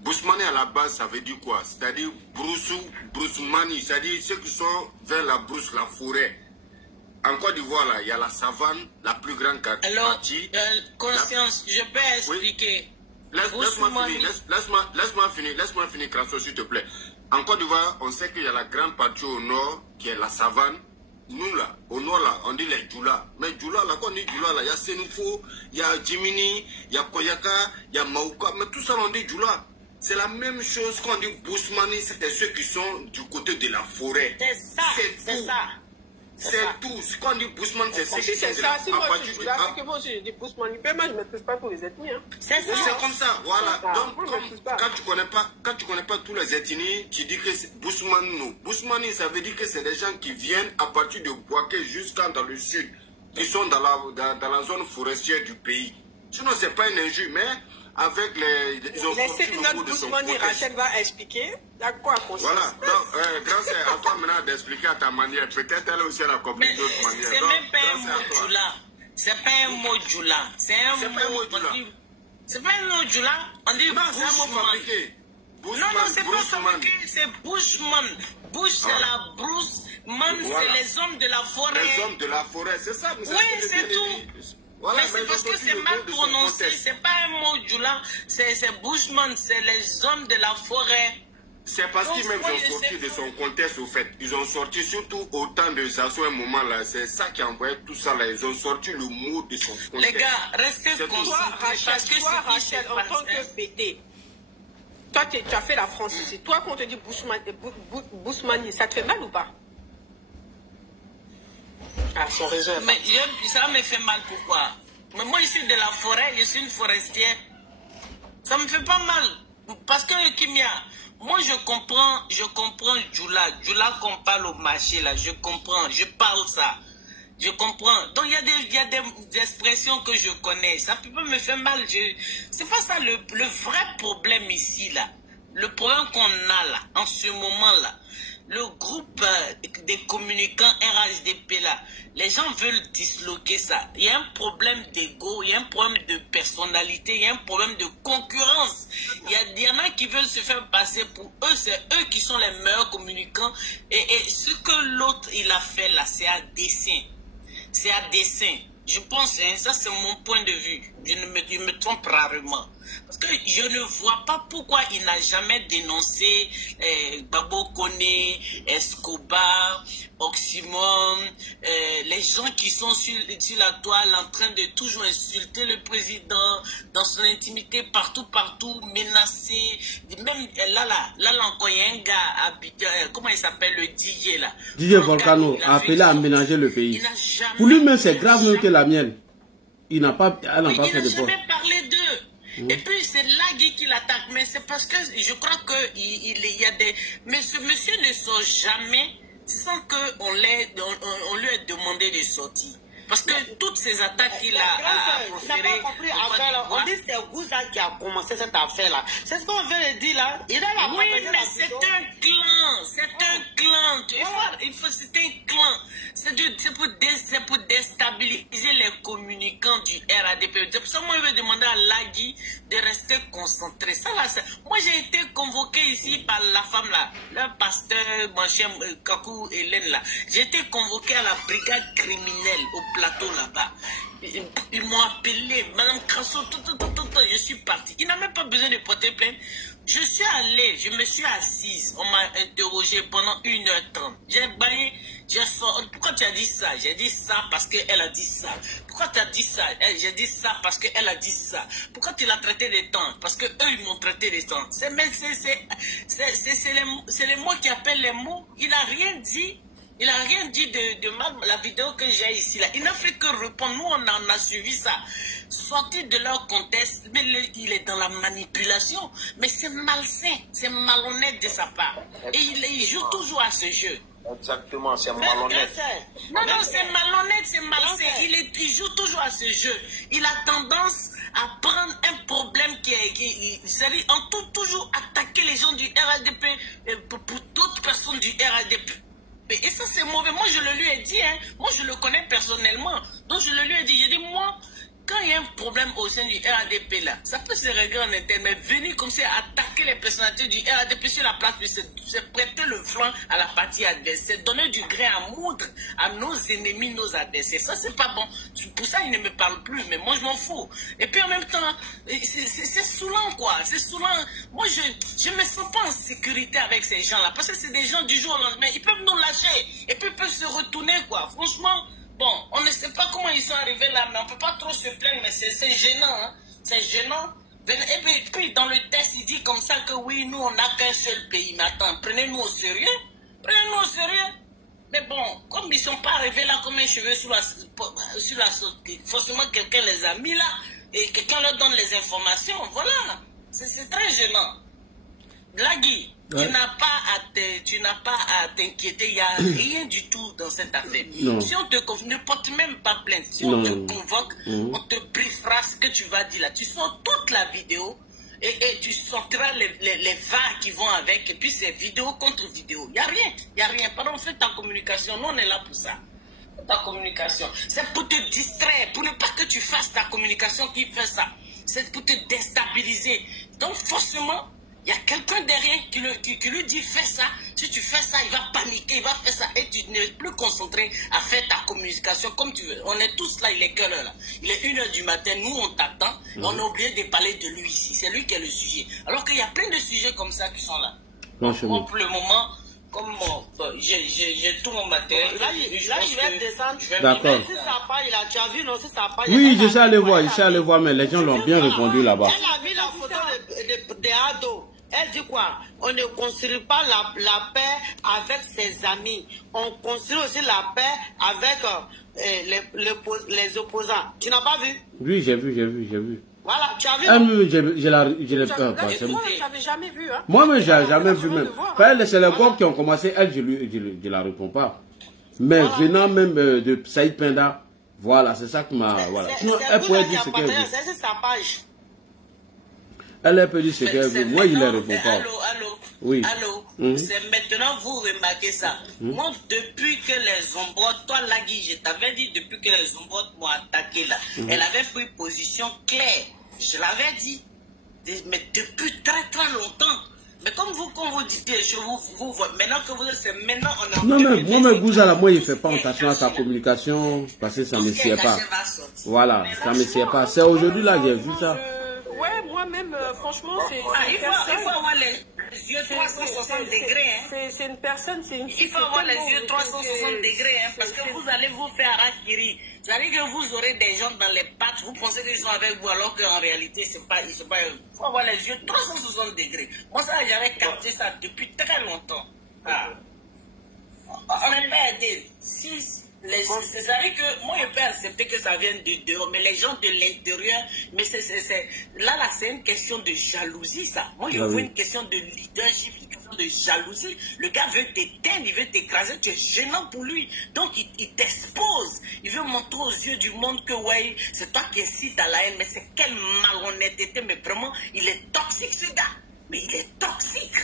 Bousmani à la base, ça veut dire quoi? C'est-à-dire Broussoumani, c'est-à-dire ceux qui sont vers la brousse, la forêt. En Côte d'Ivoire, là, il y a la savane, la plus grande partie. Alors, Conscience, je peux expliquer. Oui. Laisse-moi finir, Crasso, s'il te plaît. En Côte d'Ivoire, on sait qu'il y a la grande partie au nord, qui est la savane. Nous, là, au nord, là, on dit les Djoula. Mais Djoula, là, quand on dit Djoula, là, il y a Sénoufo, il y a Djimini, il y a Koyaka, il y a Maouka. Mais tout ça, on dit Djoula. C'est la même chose quand on dit Bousmani, c'est ceux qui sont du côté de la forêt. C'est ça, c'est ça. C'est tout. Quand on dit Bousmani, c'est ceux qui sont de la forêt. Si moi je suis là, c'est que moi aussi je dis Bousmani, mais moi je ne maîtrise pas tous les ethnies. Hein. C'est ça. C'est comme ça, voilà. Donc, quand tu connais pas tous les ethnies, tu dis que c'est Bousmani. Bousmani, ça veut dire que c'est des gens qui viennent à partir de Bouaké jusqu'à dans le sud. Qui sont dans la zone forestière du pays. Sinon, c'est pas une injure, mais avec les... Ils ont laissez notre Bousmani, Rachel va expliquer. À quoi consiste. Voilà. Donc, grâce à toi maintenant d'expliquer à ta manière. Peut-être elle aussi elle a compris d'autres manières. C'est même pas un mot Djoula. C'est pas un mot Djoula. C'est un mot Djoula. C'est pas un mot Djoula. On dit non, c'est un mot fabriqué. Non, c'est pas fabriqué. C'est Bushman. Bush, c'est la brousse. Man, c'est les hommes de la forêt. Les hommes de la forêt, c'est ça. Oui, c'est tout. Voilà, mais c'est parce que c'est mal prononcé, c'est pas un mot Djoula, c'est Bushman, c'est les hommes de la forêt. C'est parce qu'ils même ont sorti de son contexte au fait. Ils ont sorti surtout au temps de Zasso un moment là, c'est ça qui a envoyé tout ça là. Ils ont sorti le mot de son contexte. Les gars, restez concentrés parce que toi, Rachel, en tant que BT, toi tu as fait la France ici. Toi quand on te dit Bousmani, ça te fait mal ou pas? Ah, son réseau. Mais ça me fait mal, pourquoi? Mais moi, je suis de la forêt, je suis une forestière. Ça me fait pas mal. Parce que, Kimia, moi, je comprends Djoula. Djoula qu'on parle au marché, là, je comprends, je parle ça. Je comprends. Donc, il y a des expressions que je connais. Ça peut pas me faire mal. C'est pas ça le vrai problème ici, là. Le problème qu'on a, là, en ce moment-là. Le groupe des communicants RHDP là, les gens veulent disloquer ça. Il y a un problème d'ego, il y a un problème de personnalité, il y a un problème de concurrence. Il y en a qui veulent se faire passer pour eux, c'est eux qui sont les meilleurs communicants. Et ce que l'autre il a fait là, c'est à dessein. C'est à dessein. Je pense, hein, ça c'est mon point de vue. Je me trompe rarement. Parce que je ne vois pas pourquoi il n'a jamais dénoncé Babo Koné, Escobar, Oxymore, les gens qui sont sur la toile en train de toujours insulter le président dans son intimité, partout, menacé. Même là encore, il y a un gars, comment il s'appelle, le DJ là. DJ Volcano a appelé à mélanger le pays. Pour lui-même, c'est grave mieux que la mienne. Elle n'a pas fait de Il n'a jamais parlé d'eux. Et puis c'est Lagui qui l'attaque. Mais c'est parce que je crois qu'il y a des... Mais ce monsieur ne sort jamais sans qu'on lui ait demandé de sortir. Parce que toutes ces attaques qu'il a proférées... n'a pas compris l'affaire. On dit que c'est Gouza qui a commencé cette affaire-là. C'est ce qu'on veut le dire là. Oui, mais c'est un clan. C'est un clan. C'est un clan. C'est pour déstabiliser les communicants du RADP. C'est pour ça que moi, je vais demander à Lagui de rester concentré. Ça, là, moi, j'ai été convoqué ici par la femme là, le pasteur, mon chien Kakou Hélène là. J'ai été convoqué à la brigade criminelle au plateau là-bas. Ils m'ont appelé, Madame Crasso, je suis parti. Il n'a même pas besoin de porter plainte. Je suis allé, je me suis assise. On m'a interrogé pendant 1h30. J'ai baillé, j'ai sorti. Pourquoi tu as dit ça? J'ai dit ça parce qu'elle a dit ça. Pourquoi tu as dit ça? J'ai dit ça parce qu'elle a dit ça. Pourquoi tu l'as traité de temps? Parce qu'eux, ils m'ont traité de temps. C'est les mots qui appellent les mots. Il n'a rien dit. Il n'a rien dit de mal, la vidéo que j'ai ici là. Il n'a fait que répondre. Nous, on en a suivi ça. Sorti de leur contexte, mais il est dans la manipulation. Mais c'est malsain, c'est malhonnête de sa part. Et il joue toujours à ce jeu. Exactement, c'est malhonnête. Non, c'est malhonnête, c'est malsain. Il joue toujours à ce jeu. Il a tendance à prendre un problème c'est-à-dire toujours attaquer les gens du RADP pour d'autres personnes du RADP. Et ça, c'est mauvais. Moi, je le lui ai dit, hein. Moi, je le connais personnellement. Donc, je le lui ai dit. J'ai dit, moi, quand il y a un problème au sein du RADP, là, ça peut se régler en interne. Mais venir comme ça, attaquer les personnalités du RADP sur la place, c'est prêter le flanc à la partie adverse. C'est donner du grain à moudre à nos ennemis, nos adversaires. Ça, c'est pas bon. Pour ça, il ne me parle plus. Mais moi, je m'en fous. Et puis, en même temps, c'est saoulant, quoi. C'est saoulant. Moi, je me sens pas en sécurité avec ces gens-là. Parce que c'est des gens du jour au lendemain. Ils peuvent nous lâcher. Et puis, ils peuvent se retourner, quoi. Franchement, bon, on ne sait pas comment ils sont arrivés là, mais on ne peut pas trop se plaindre, mais c'est gênant, hein. C'est gênant. Et puis, dans le test, il dit comme ça que oui, nous, on n'a qu'un seul pays. Mais attends, prenez-nous au sérieux. Prenez-nous au sérieux. Mais bon, comme ils ne sont pas arrivés là comme un cheveu sur la sortie, forcément, quelqu'un les a mis là, et quelqu'un leur donne les informations. Voilà. C'est très gênant. Lagui, ouais. Tu n'as pas à t'inquiéter, il n'y a rien du tout dans cette affaire. Non. Si on te convoque, ne porte même pas plainte. Si on te convoque, on te briefera ce que tu vas dire là. Tu sors toute la vidéo et tu sortiras les VAR qui vont avec. Et puis c'est vidéo contre vidéo. Il n'y a rien. Il n'y a rien. Pardon, fais ta communication. Nous, on est là pour ça. Ta communication. C'est pour te distraire. Pour ne pas que tu fasses ta communication qui fait ça. C'est pour te déstabiliser. Donc forcément, il y a quelqu'un derrière qui lui dit fais ça. Si tu fais ça, il va paniquer, il va faire ça. Et tu n'es plus concentré à faire ta communication comme tu veux. On est tous là, il est quelle heure là? Il est 1h du matin, nous on t'attend. On a oublié de parler de lui ici. C'est lui qui est le sujet. Alors qu'il y a plein de sujets comme ça qui sont là. Moi pour le moment, comme j'ai tout mon matériel. Là, il va descendre. D'accord. Si ça part, tu as vu, non? Si ça part, oui, je sais aller voir, mais les gens l'ont bien répondu là-bas. Elle a mis la photo des ados. Elle dit quoi? On ne construit pas la paix avec ses amis. On construit aussi la paix avec les opposants. Tu n'as pas vu? Oui, j'ai vu. Voilà, tu as vu? Je l'avais jamais vu. Hein? Moi-même, je n'ai jamais vu même. C'est les gars qui ont commencé, elle, je ne la réponds pas. Mais venant même de Saïd Penda, voilà, c'est ça qui m'a... Voilà. Sinon, elle pourrait dire ce qu'elle veut. C'est sa page. Elle peut dire ce qu'elle veut. Moi, je ne la réponds pas. Allô? Oui. Allô? C'est maintenant vous remarquez ça. Moi, depuis que les ombrotes, toi, Lagui, je t'avais dit, depuis que les ombrotes m'ont attaqué là, elle avait pris position claire. Je l'avais dit. Mais depuis très très longtemps. Mais comme vous dites, maintenant que vous êtes, maintenant on a... Non, mais moi, Gouza, là, moi, il ne fait pas attention à sa communication parce que ça ne me sied pas. Voilà, ça ne me sied pas. C'est aujourd'hui là que j'ai vu ça. Ouais, moi moi-même, franchement, c'est il faut avoir les yeux 360 degrés. Hein. C'est une personne, c'est une... Il faut avoir les yeux 360 degrés, hein, parce que vous allez vous faire harakiri. C'est-à-dire que vous aurez des gens dans les pattes, vous pensez qu'ils sont avec vous, alors qu'en réalité, il faut avoir les yeux 360 degrés. Moi, ça, j'avais capté ça depuis très longtemps. Ah. On n'est pas aidé. C'est-à-dire que moi, je peux accepter que ça vienne de dehors, mais les gens de l'intérieur, mais là, c'est une question de jalousie, ça. Moi, je vois une question de leadership, une question de jalousie. Le gars veut t'éteindre, il veut t'écraser, tu es gênant pour lui. Donc, il t'expose. Il veut montrer aux yeux du monde que, ouais, c'est toi qui incites à la haine, mais c'est quelle malhonnêteté, mais vraiment, il est toxique, ce gars. Mais il est toxique.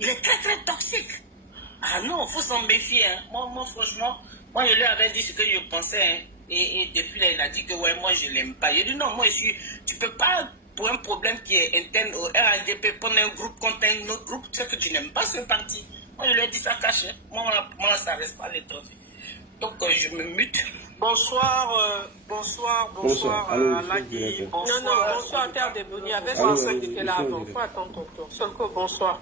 Il est très, très toxique. Ah non, il faut s'en méfier. Hein. Moi, franchement, moi, je lui avais dit ce que je pensais. Hein. Et depuis là, il a dit que ouais, moi, je ne l'aime pas. J'ai dit non, moi, tu ne peux pas, pour un problème qui est interne au RHDP, prendre un groupe contre un autre groupe, tu sais que tu n'aimes pas ce parti. Moi, je lui ai dit ça caché. Moi, ça ne reste pas les trophées. Donc, je me mute. Bonsoir, Lagui. Bonsoir, Terre de Boni. Il y avait ça qui était là avant. Il faut attendre ton tour. Solko, bonsoir.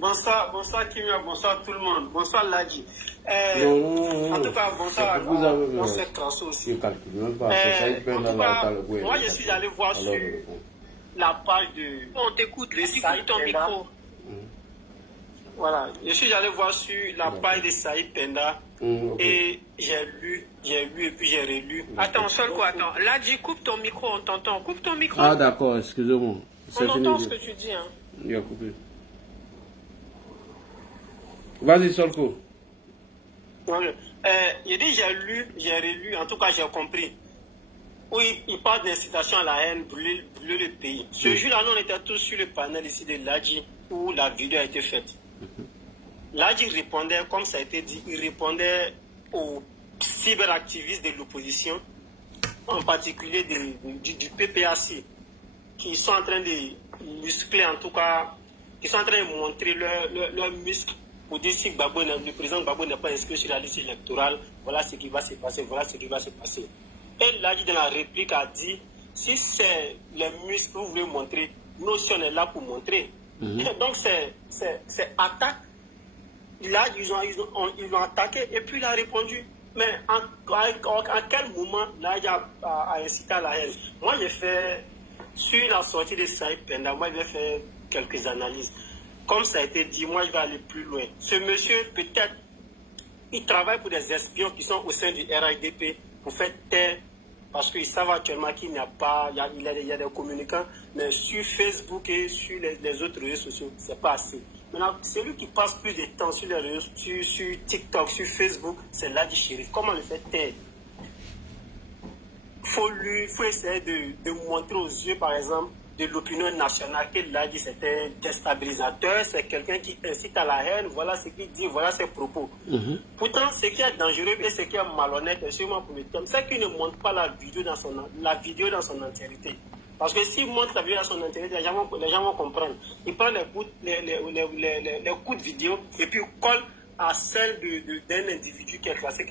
Bonsoir Kimia, bonsoir tout le monde, bonsoir Lagui. En tout cas, bonsoir à cette Crasso aussi. En tout cas, moi je suis allé voir sur la page de... On t'écoute, écoute ton micro. Voilà, je suis allé voir sur la page de Saïd Penda et j'ai lu et puis j'ai relu. Attends, Solko, attends. Lagui, coupe ton micro, on t'entend. Coupe ton micro. Ah d'accord, excusez-moi. On entend ce que tu dis. Hein. Il a coupé. Vas-y, Solko. Il dit j'ai lu, j'ai relu, en tout cas j'ai compris. Oui, il parle d'incitation à la haine, brûler le pays. Ce jour-là, on était tous sur le panel ici de Lagui où la vidéo a été faite. Lagui répondait, comme ça a été dit, il répondait aux cyberactivistes de l'opposition, en particulier du PPAC, qui sont en train de muscler, en tout cas, qui sont en train de montrer leur muscle. Pour dire si le président Gbagbo n'est pas inscrit sur la liste électorale, voilà ce qui va se passer, voilà ce qui va se passer. Et Lagui dans la réplique a dit, si c'est les muscles que vous voulez montrer, nous aussi on est là pour montrer. Donc c'est attaque. Là, ils l'ont attaqué et puis il a répondu. Mais à quel moment Lagui a incité à la haine? Moi j'ai fait, sur la sortie de Saïd Penda, moi j'ai fait quelques analyses. Comme ça a été dit, moi je vais aller plus loin. Ce monsieur, peut-être, il travaille pour des espions qui sont au sein du RHDP pour faire taire, parce qu'ils savent actuellement qu'il n'y a pas, il y a des communicants, mais sur Facebook et sur les autres réseaux sociaux, c'est pas assez. Maintenant, celui qui passe plus de temps sur les réseaux, sur TikTok, sur Facebook, c'est Lagui Chérif. Comment le faire taire? Faut essayer de montrer aux yeux, par exemple, de l'opinion nationale que Lagui c'est un déstabilisateur, c'est quelqu'un qui incite à la haine, voilà ce qu'il dit, voilà ses propos. Pourtant, ce qui est dangereux et ce qui est malhonnête, sûrement pour le thème, c'est qu'il ne montre pas la vidéo dans son entièreté. Parce que s'il montre la vidéo dans son entièreté, les gens vont comprendre. Il prend les coups de vidéo et puis il colle à celle d'un individu qui est classé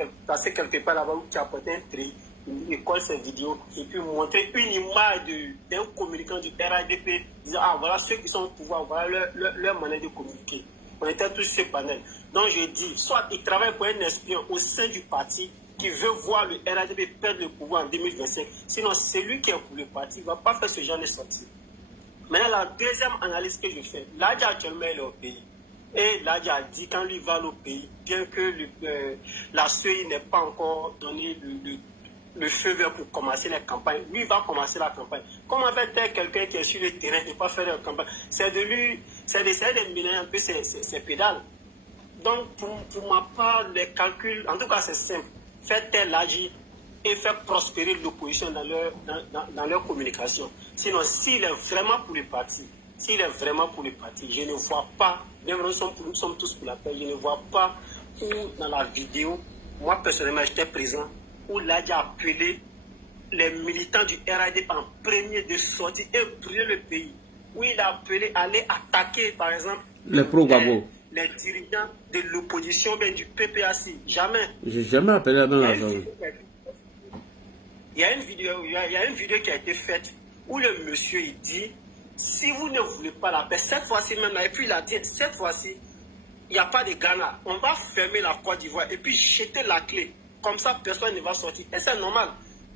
quelque part là-bas ou qui a porté un tri. Il colle ces vidéos et puis montrer une image d'un communicant du RHDP disant ah voilà ceux qui sont au pouvoir, voilà leur manière de communiquer. On était tous sur ce panel. Donc je dis, soit il travaille pour un espion au sein du parti qui veut voir le RHDP perdre le pouvoir en 2025, sinon celui qui est pour le parti ne va pas faire ce genre de sortie. Maintenant la deuxième analyse que je fais, Lagui actuellement est au pays. Et Lagui a dit quand lui va au pays, bien que la CEI n'ait pas encore donné le feu vert pour commencer la campagne, lui va commencer la campagne. Comment fait quelqu'un qui est sur le terrain et ne pas faire la campagne? C'est d'essayer de mener un peu ses pédales. Donc pour ma part, les calculs, en tout cas c'est simple, faire tel Lagui et faire prospérer l'opposition dans leur communication. Sinon, s'il est vraiment pour le parti, je ne vois pas, bien que nous sommes tous pour la paix, je ne vois pas où dans la vidéo, moi personnellement j'étais présent, où Lagui a appelé les militants du RHDP en premier de sortir et brûler le pays. Où il a appelé à aller attaquer, par exemple, les pro-Gbagbo, les dirigeants de l'opposition, bien du PPAC. Jamais. J'ai jamais appelé dans la zone. Il y a une vidéo qui a été faite où le monsieur il dit, si vous ne voulez pas la paix, cette fois-ci même, et puis il a dit, cette fois-ci, il n'y a pas de Ghana, on va fermer la Côte d'Ivoire et puis jeter la clé. Comme ça, personne ne va sortir. Et c'est normal.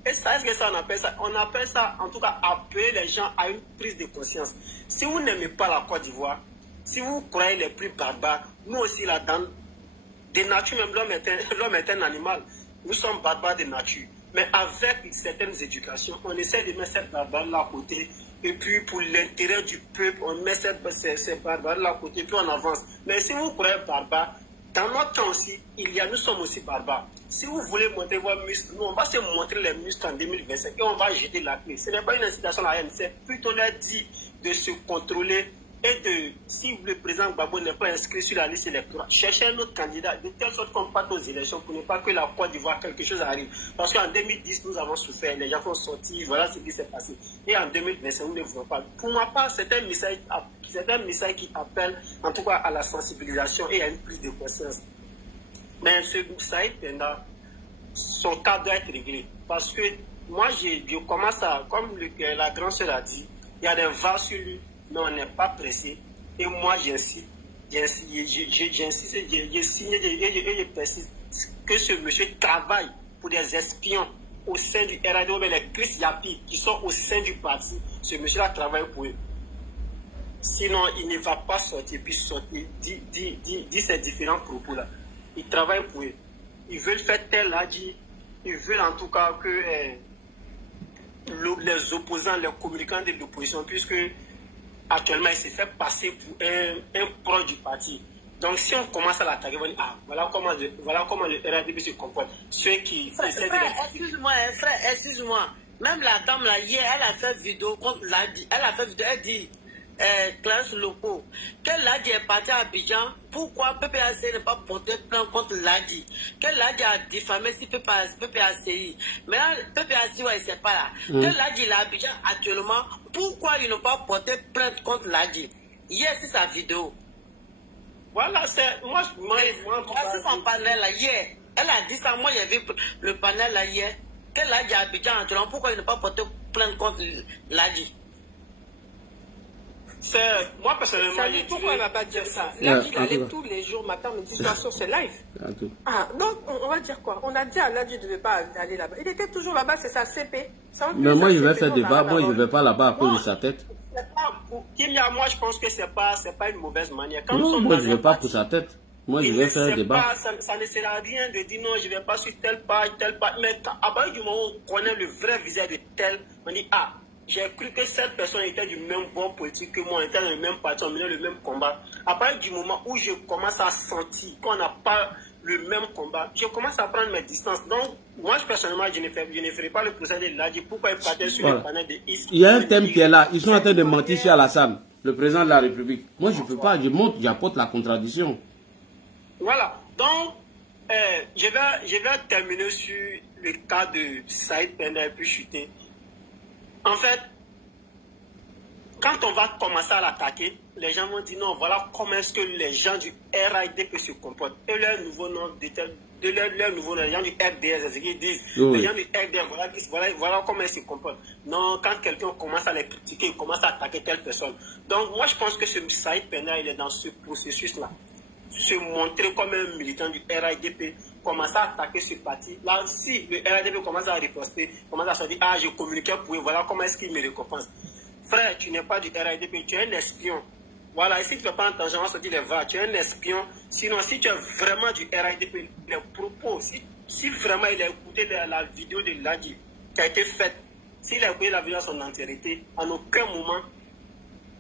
Et ça, est-ce que ça on appelle ça? On appelle ça, en tout cas, appeler les gens à une prise de conscience. Si vous n'aimez pas la Côte d'Ivoire, si vous croyez les plus barbares, nous aussi là-dedans, de nature même, l'homme est un animal. Nous sommes barbares de nature. Mais avec certaines éducations, on essaie de mettre cette barbarie-là à côté. Et puis, pour l'intérêt du peuple, on met ces barbares-là à côté, puis on avance. Mais si vous croyez barbare, dans notre temps aussi, nous sommes aussi barbares. Si vous voulez montrer vos muscles, nous, on va se montrer les muscles en 2025 et on va jeter la clé. Ce n'est pas une incitation à la haine, c'est plutôt leur dit de se contrôler et de, si le président Gbagbo n'est pas inscrit sur la liste électorale, chercher un autre candidat de telle sorte qu'on parte aux élections pour ne pas que la Côte d'Ivoire, quelque chose arrive. Parce qu'en 2010, nous avons souffert, les gens sont sortis, voilà ce qui s'est passé. Et en 2025, nous ne voulons pas. Pour ma part, c'est un message qui appelle, en tout cas, à la sensibilisation et à une prise de conscience. Mais ce Saïd Penda, son cas doit être réglé. Parce que moi, je commence à, comme la grande sœur a dit, il y a des vagues sur lui, mais on n'est pas pressé. Et moi, j'insiste, j'ai signé et je précise que ce monsieur travaille pour des espions au sein du RADO, mais les Chris Yapi qui sont au sein du parti. Ce monsieur-là travaille pour eux. Sinon, il ne va pas sortir, puis sortir, dit ces différents propos-là. Il travaille pour eux. Ils veulent faire tel Ladji. Ils veulent en tout cas que les opposants, les communicants de l'opposition, puisque actuellement, il s'est fait passer pour un proche du parti. Donc, si on commence à l'attaquer, on va dire, ah, voilà comment le RADP se comporte. Ceux qui essaient de... Frère, excuse-moi. Même la dame, là, hier, elle a fait vidéo contre Ladji. Elle dit, classe locaux, que Ladji est parti à Abidjan, pourquoi PPAC n'est pas porté plainte contre Ladji? Que Ladji a diffamé si PPACI. Mais là, PPACI, ouais, c'est pas là. Que Ladji est à Abidjan actuellement, pourquoi ils n'ont pas porté plainte contre Ladji? Hier, c'est sa vidéo. Voilà, c'est... Moi, c'est son panel là, hier. Elle a dit ça, moi j'ai vu le panel là hier. Que Ladji est à Abidjan actuellement, pourquoi ils n'ont pas porté plainte contre Ladji? Moi, personnellement, pourquoi elle ne va pas dire ça? Ladji, il allait tous les jours, matin, midi, soir sur ses lives. Ah, donc, on va dire quoi? On a dit à Ladji de ne pas aller là-bas. Il était toujours là-bas, c'est sa CP. Mais moi, je vais faire débat. Moi, je ne vais pas là-bas à cause de sa tête. Moi, je pense que ce n'est pas une mauvaise manière. Non, moi, je ne vais pas pour sa tête. Moi, je vais faire débat. Ça ne sert à rien de dire non, je ne vais pas sur telle page. Mais à partir du moment où on connaît le vrai visage de tel, on dit, ah, j'ai cru que cette personne était du même bord politique que moi, on était dans le même parti, on menait le même combat. À partir du moment où je commence à sentir qu'on n'a pas le même combat, je commence à prendre mes distances. Donc, moi, personnellement, je ne ferai pas le procès de Ladji. Pourquoi il partait sur le panel de IS? Il y a un thème qui est là. Ils sont en train de mentir chez Alassane, le président de la République. Moi, je ne peux pas. Je monte, j'apporte la contradiction. Voilà. Donc, je vais terminer sur le cas de Saïd Penda et puis chuter. En fait, quand on va commencer à l'attaquer, les gens vont dire non, voilà comment est-ce que les gens du RADP se comportent. Et leur nouveau nom, leur nouveau nom, les gens du RDS, c'est ce qu'ils disent. Les gens du RDS, voilà comment ils se comportent. Non, quand quelqu'un commence à les critiquer, il commence à attaquer telle personne. Donc moi je pense que ce Saïd Penda, il est dans ce processus-là. Se montrer comme un militant du RADP, commencer à attaquer ce parti. Là, si le RADP commence à riposter, commence à se dire, ah, je communiquais pour eux, voilà comment est-ce qu'il me récompense. Frère, tu n'es pas du RADP, tu es un espion. Voilà, ici tu ne fais pas attention, on va se dire les va, tu es un espion. Sinon, si tu es vraiment du RADP, les propos, si vraiment il a écouté la vidéo de Ladji qui a été faite, s'il a écouté la vidéo à son entièreté, en aucun moment,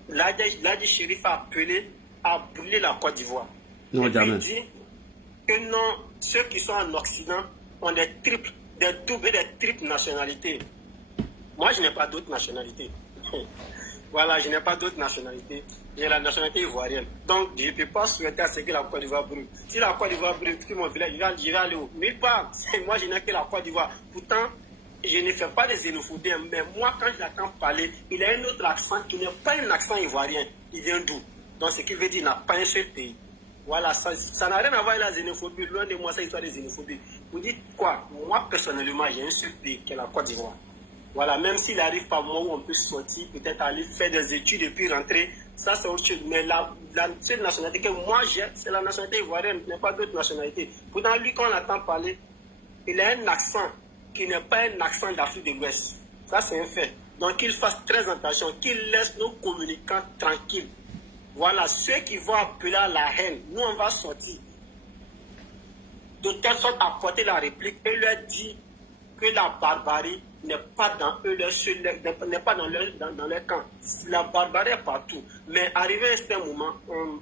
Ladji Chérif a appelé à brûler la Côte d'Ivoire. Non, et puis il dit que non, ceux qui sont en Occident ont des doubles et des triples nationalités. Moi, je n'ai pas d'autres nationalités. Voilà, je n'ai pas d'autres nationalités. J'ai la nationalité ivoirienne. Donc, je ne peux pas souhaiter à ce que la Côte d'Ivoire brûle. Si la Côte d'Ivoire brûle, tout mon village, je vais aller où? Nulle part. Moi, je n'ai que la Côte d'Ivoire. Pourtant, je ne fais pas des xénophobie, mais moi, quand je l'entends parler, il a un autre accent qui n'est pas un accent ivoirien. Il vient d'où? Donc, ce qui veut dire qu'il n'a pas un seul pays. Voilà, ça n'a rien à voir avec la xénophobie. Loin de moi, ça, histoire de xénophobie. Vous dites quoi? Moi, personnellement, j'ai un seul pays qui est la Côte d'Ivoire. Voilà, même s'il arrive par moment où on peut sortir, peut-être aller faire des études et puis rentrer, ça c'est autre chose. Mais la seule nationalité que moi j'ai, c'est la nationalité ivoirienne, il n'y a pas d'autre nationalité. Pourtant, lui, quand on entend parler, il a un accent qui n'est pas un accent d'Afrique de l'Ouest. Ça, c'est un fait. Donc, qu'il fasse très attention, qu'il laisse nos communicants tranquilles. Voilà, ceux qui vont appeler à la haine, nous, on va sortir. De telle sorte à porter la réplique et leur dire que la barbarie n'est pas dans eux, n'est pas dans leur camp. La barbarie est partout. Mais arrivé à un certain moment,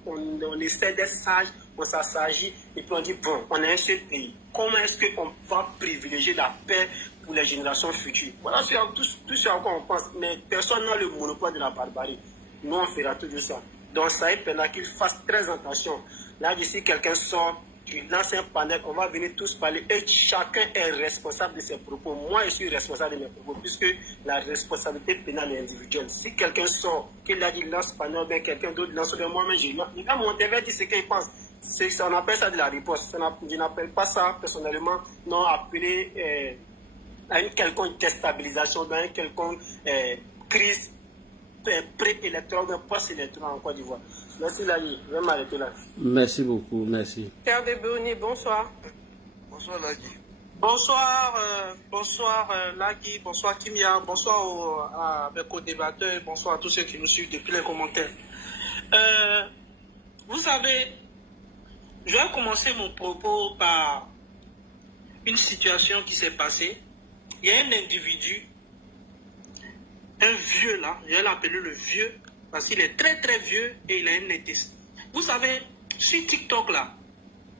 on essaie d'être sage, on s'assagit et puis on dit, bon, on est un seul pays. Comment est-ce qu'on va privilégier la paix pour les générations futures? Voilà tout ce à quoi on pense. Mais personne n'a le monopole de la barbarie. Nous, on fera toujours ça. Donc, ça est pendant qu'il fasse très attention. Là, d'ici, quelqu'un sort, il lance un panel, on va venir tous parler et chacun est responsable de ses propos. Moi, je suis responsable de mes propos puisque la responsabilité pénale est individuelle. Si quelqu'un sort, qu'il a dit lance panel, bien quelqu'un d'autre lance de moi-même, il va monter vers dire ce qu'il pense. On appelle ça de la riposte. Je n'appelle pas ça personnellement, non, appeler à une quelconque déstabilisation, à une quelconque crise pré-électorale, post-électorale en Côte d'Ivoire. Merci Lagui, je vais m'arrêter là. Merci beaucoup, merci. Père de Béoni, bonsoir. Bonsoir Lagui. Bonsoir Lagui, bonsoir Kimia, bonsoir à mes co-débatteurs, bonsoir à tous ceux qui nous suivent depuis les commentaires. Vous savez, je vais commencer mon propos par une situation qui s'est passée. Il y a un individu, un vieux là, je vais l'appeler le vieux, parce qu'il est très très vieux et il a un intestin. Vous savez, sur TikTok là,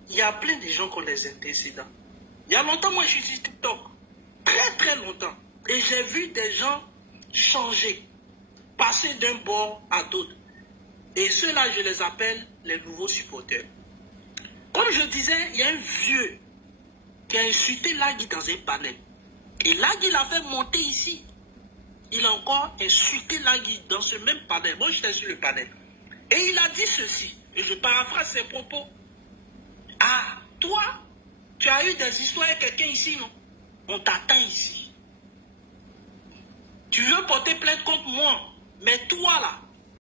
il y a plein de gens qui ont des antécédents. Il y a longtemps, moi je suis sur TikTok, très très longtemps, et j'ai vu des gens changer, passer d'un bord à l'autre. Et ceux-là, je les appelle les nouveaux supporters. Comme je disais, il y a un vieux qui a insulté Lagui dans un panel. Et Lagui l'a fait monter ici. Il a encore insulté Lagui dans ce même panel. Moi, j'étais sur le panel. Et il a dit ceci, et je paraphrase ses propos. Ah, toi, tu as eu des histoires avec quelqu'un ici, non? On t'attend ici. Tu veux porter plainte contre moi, mais toi, là,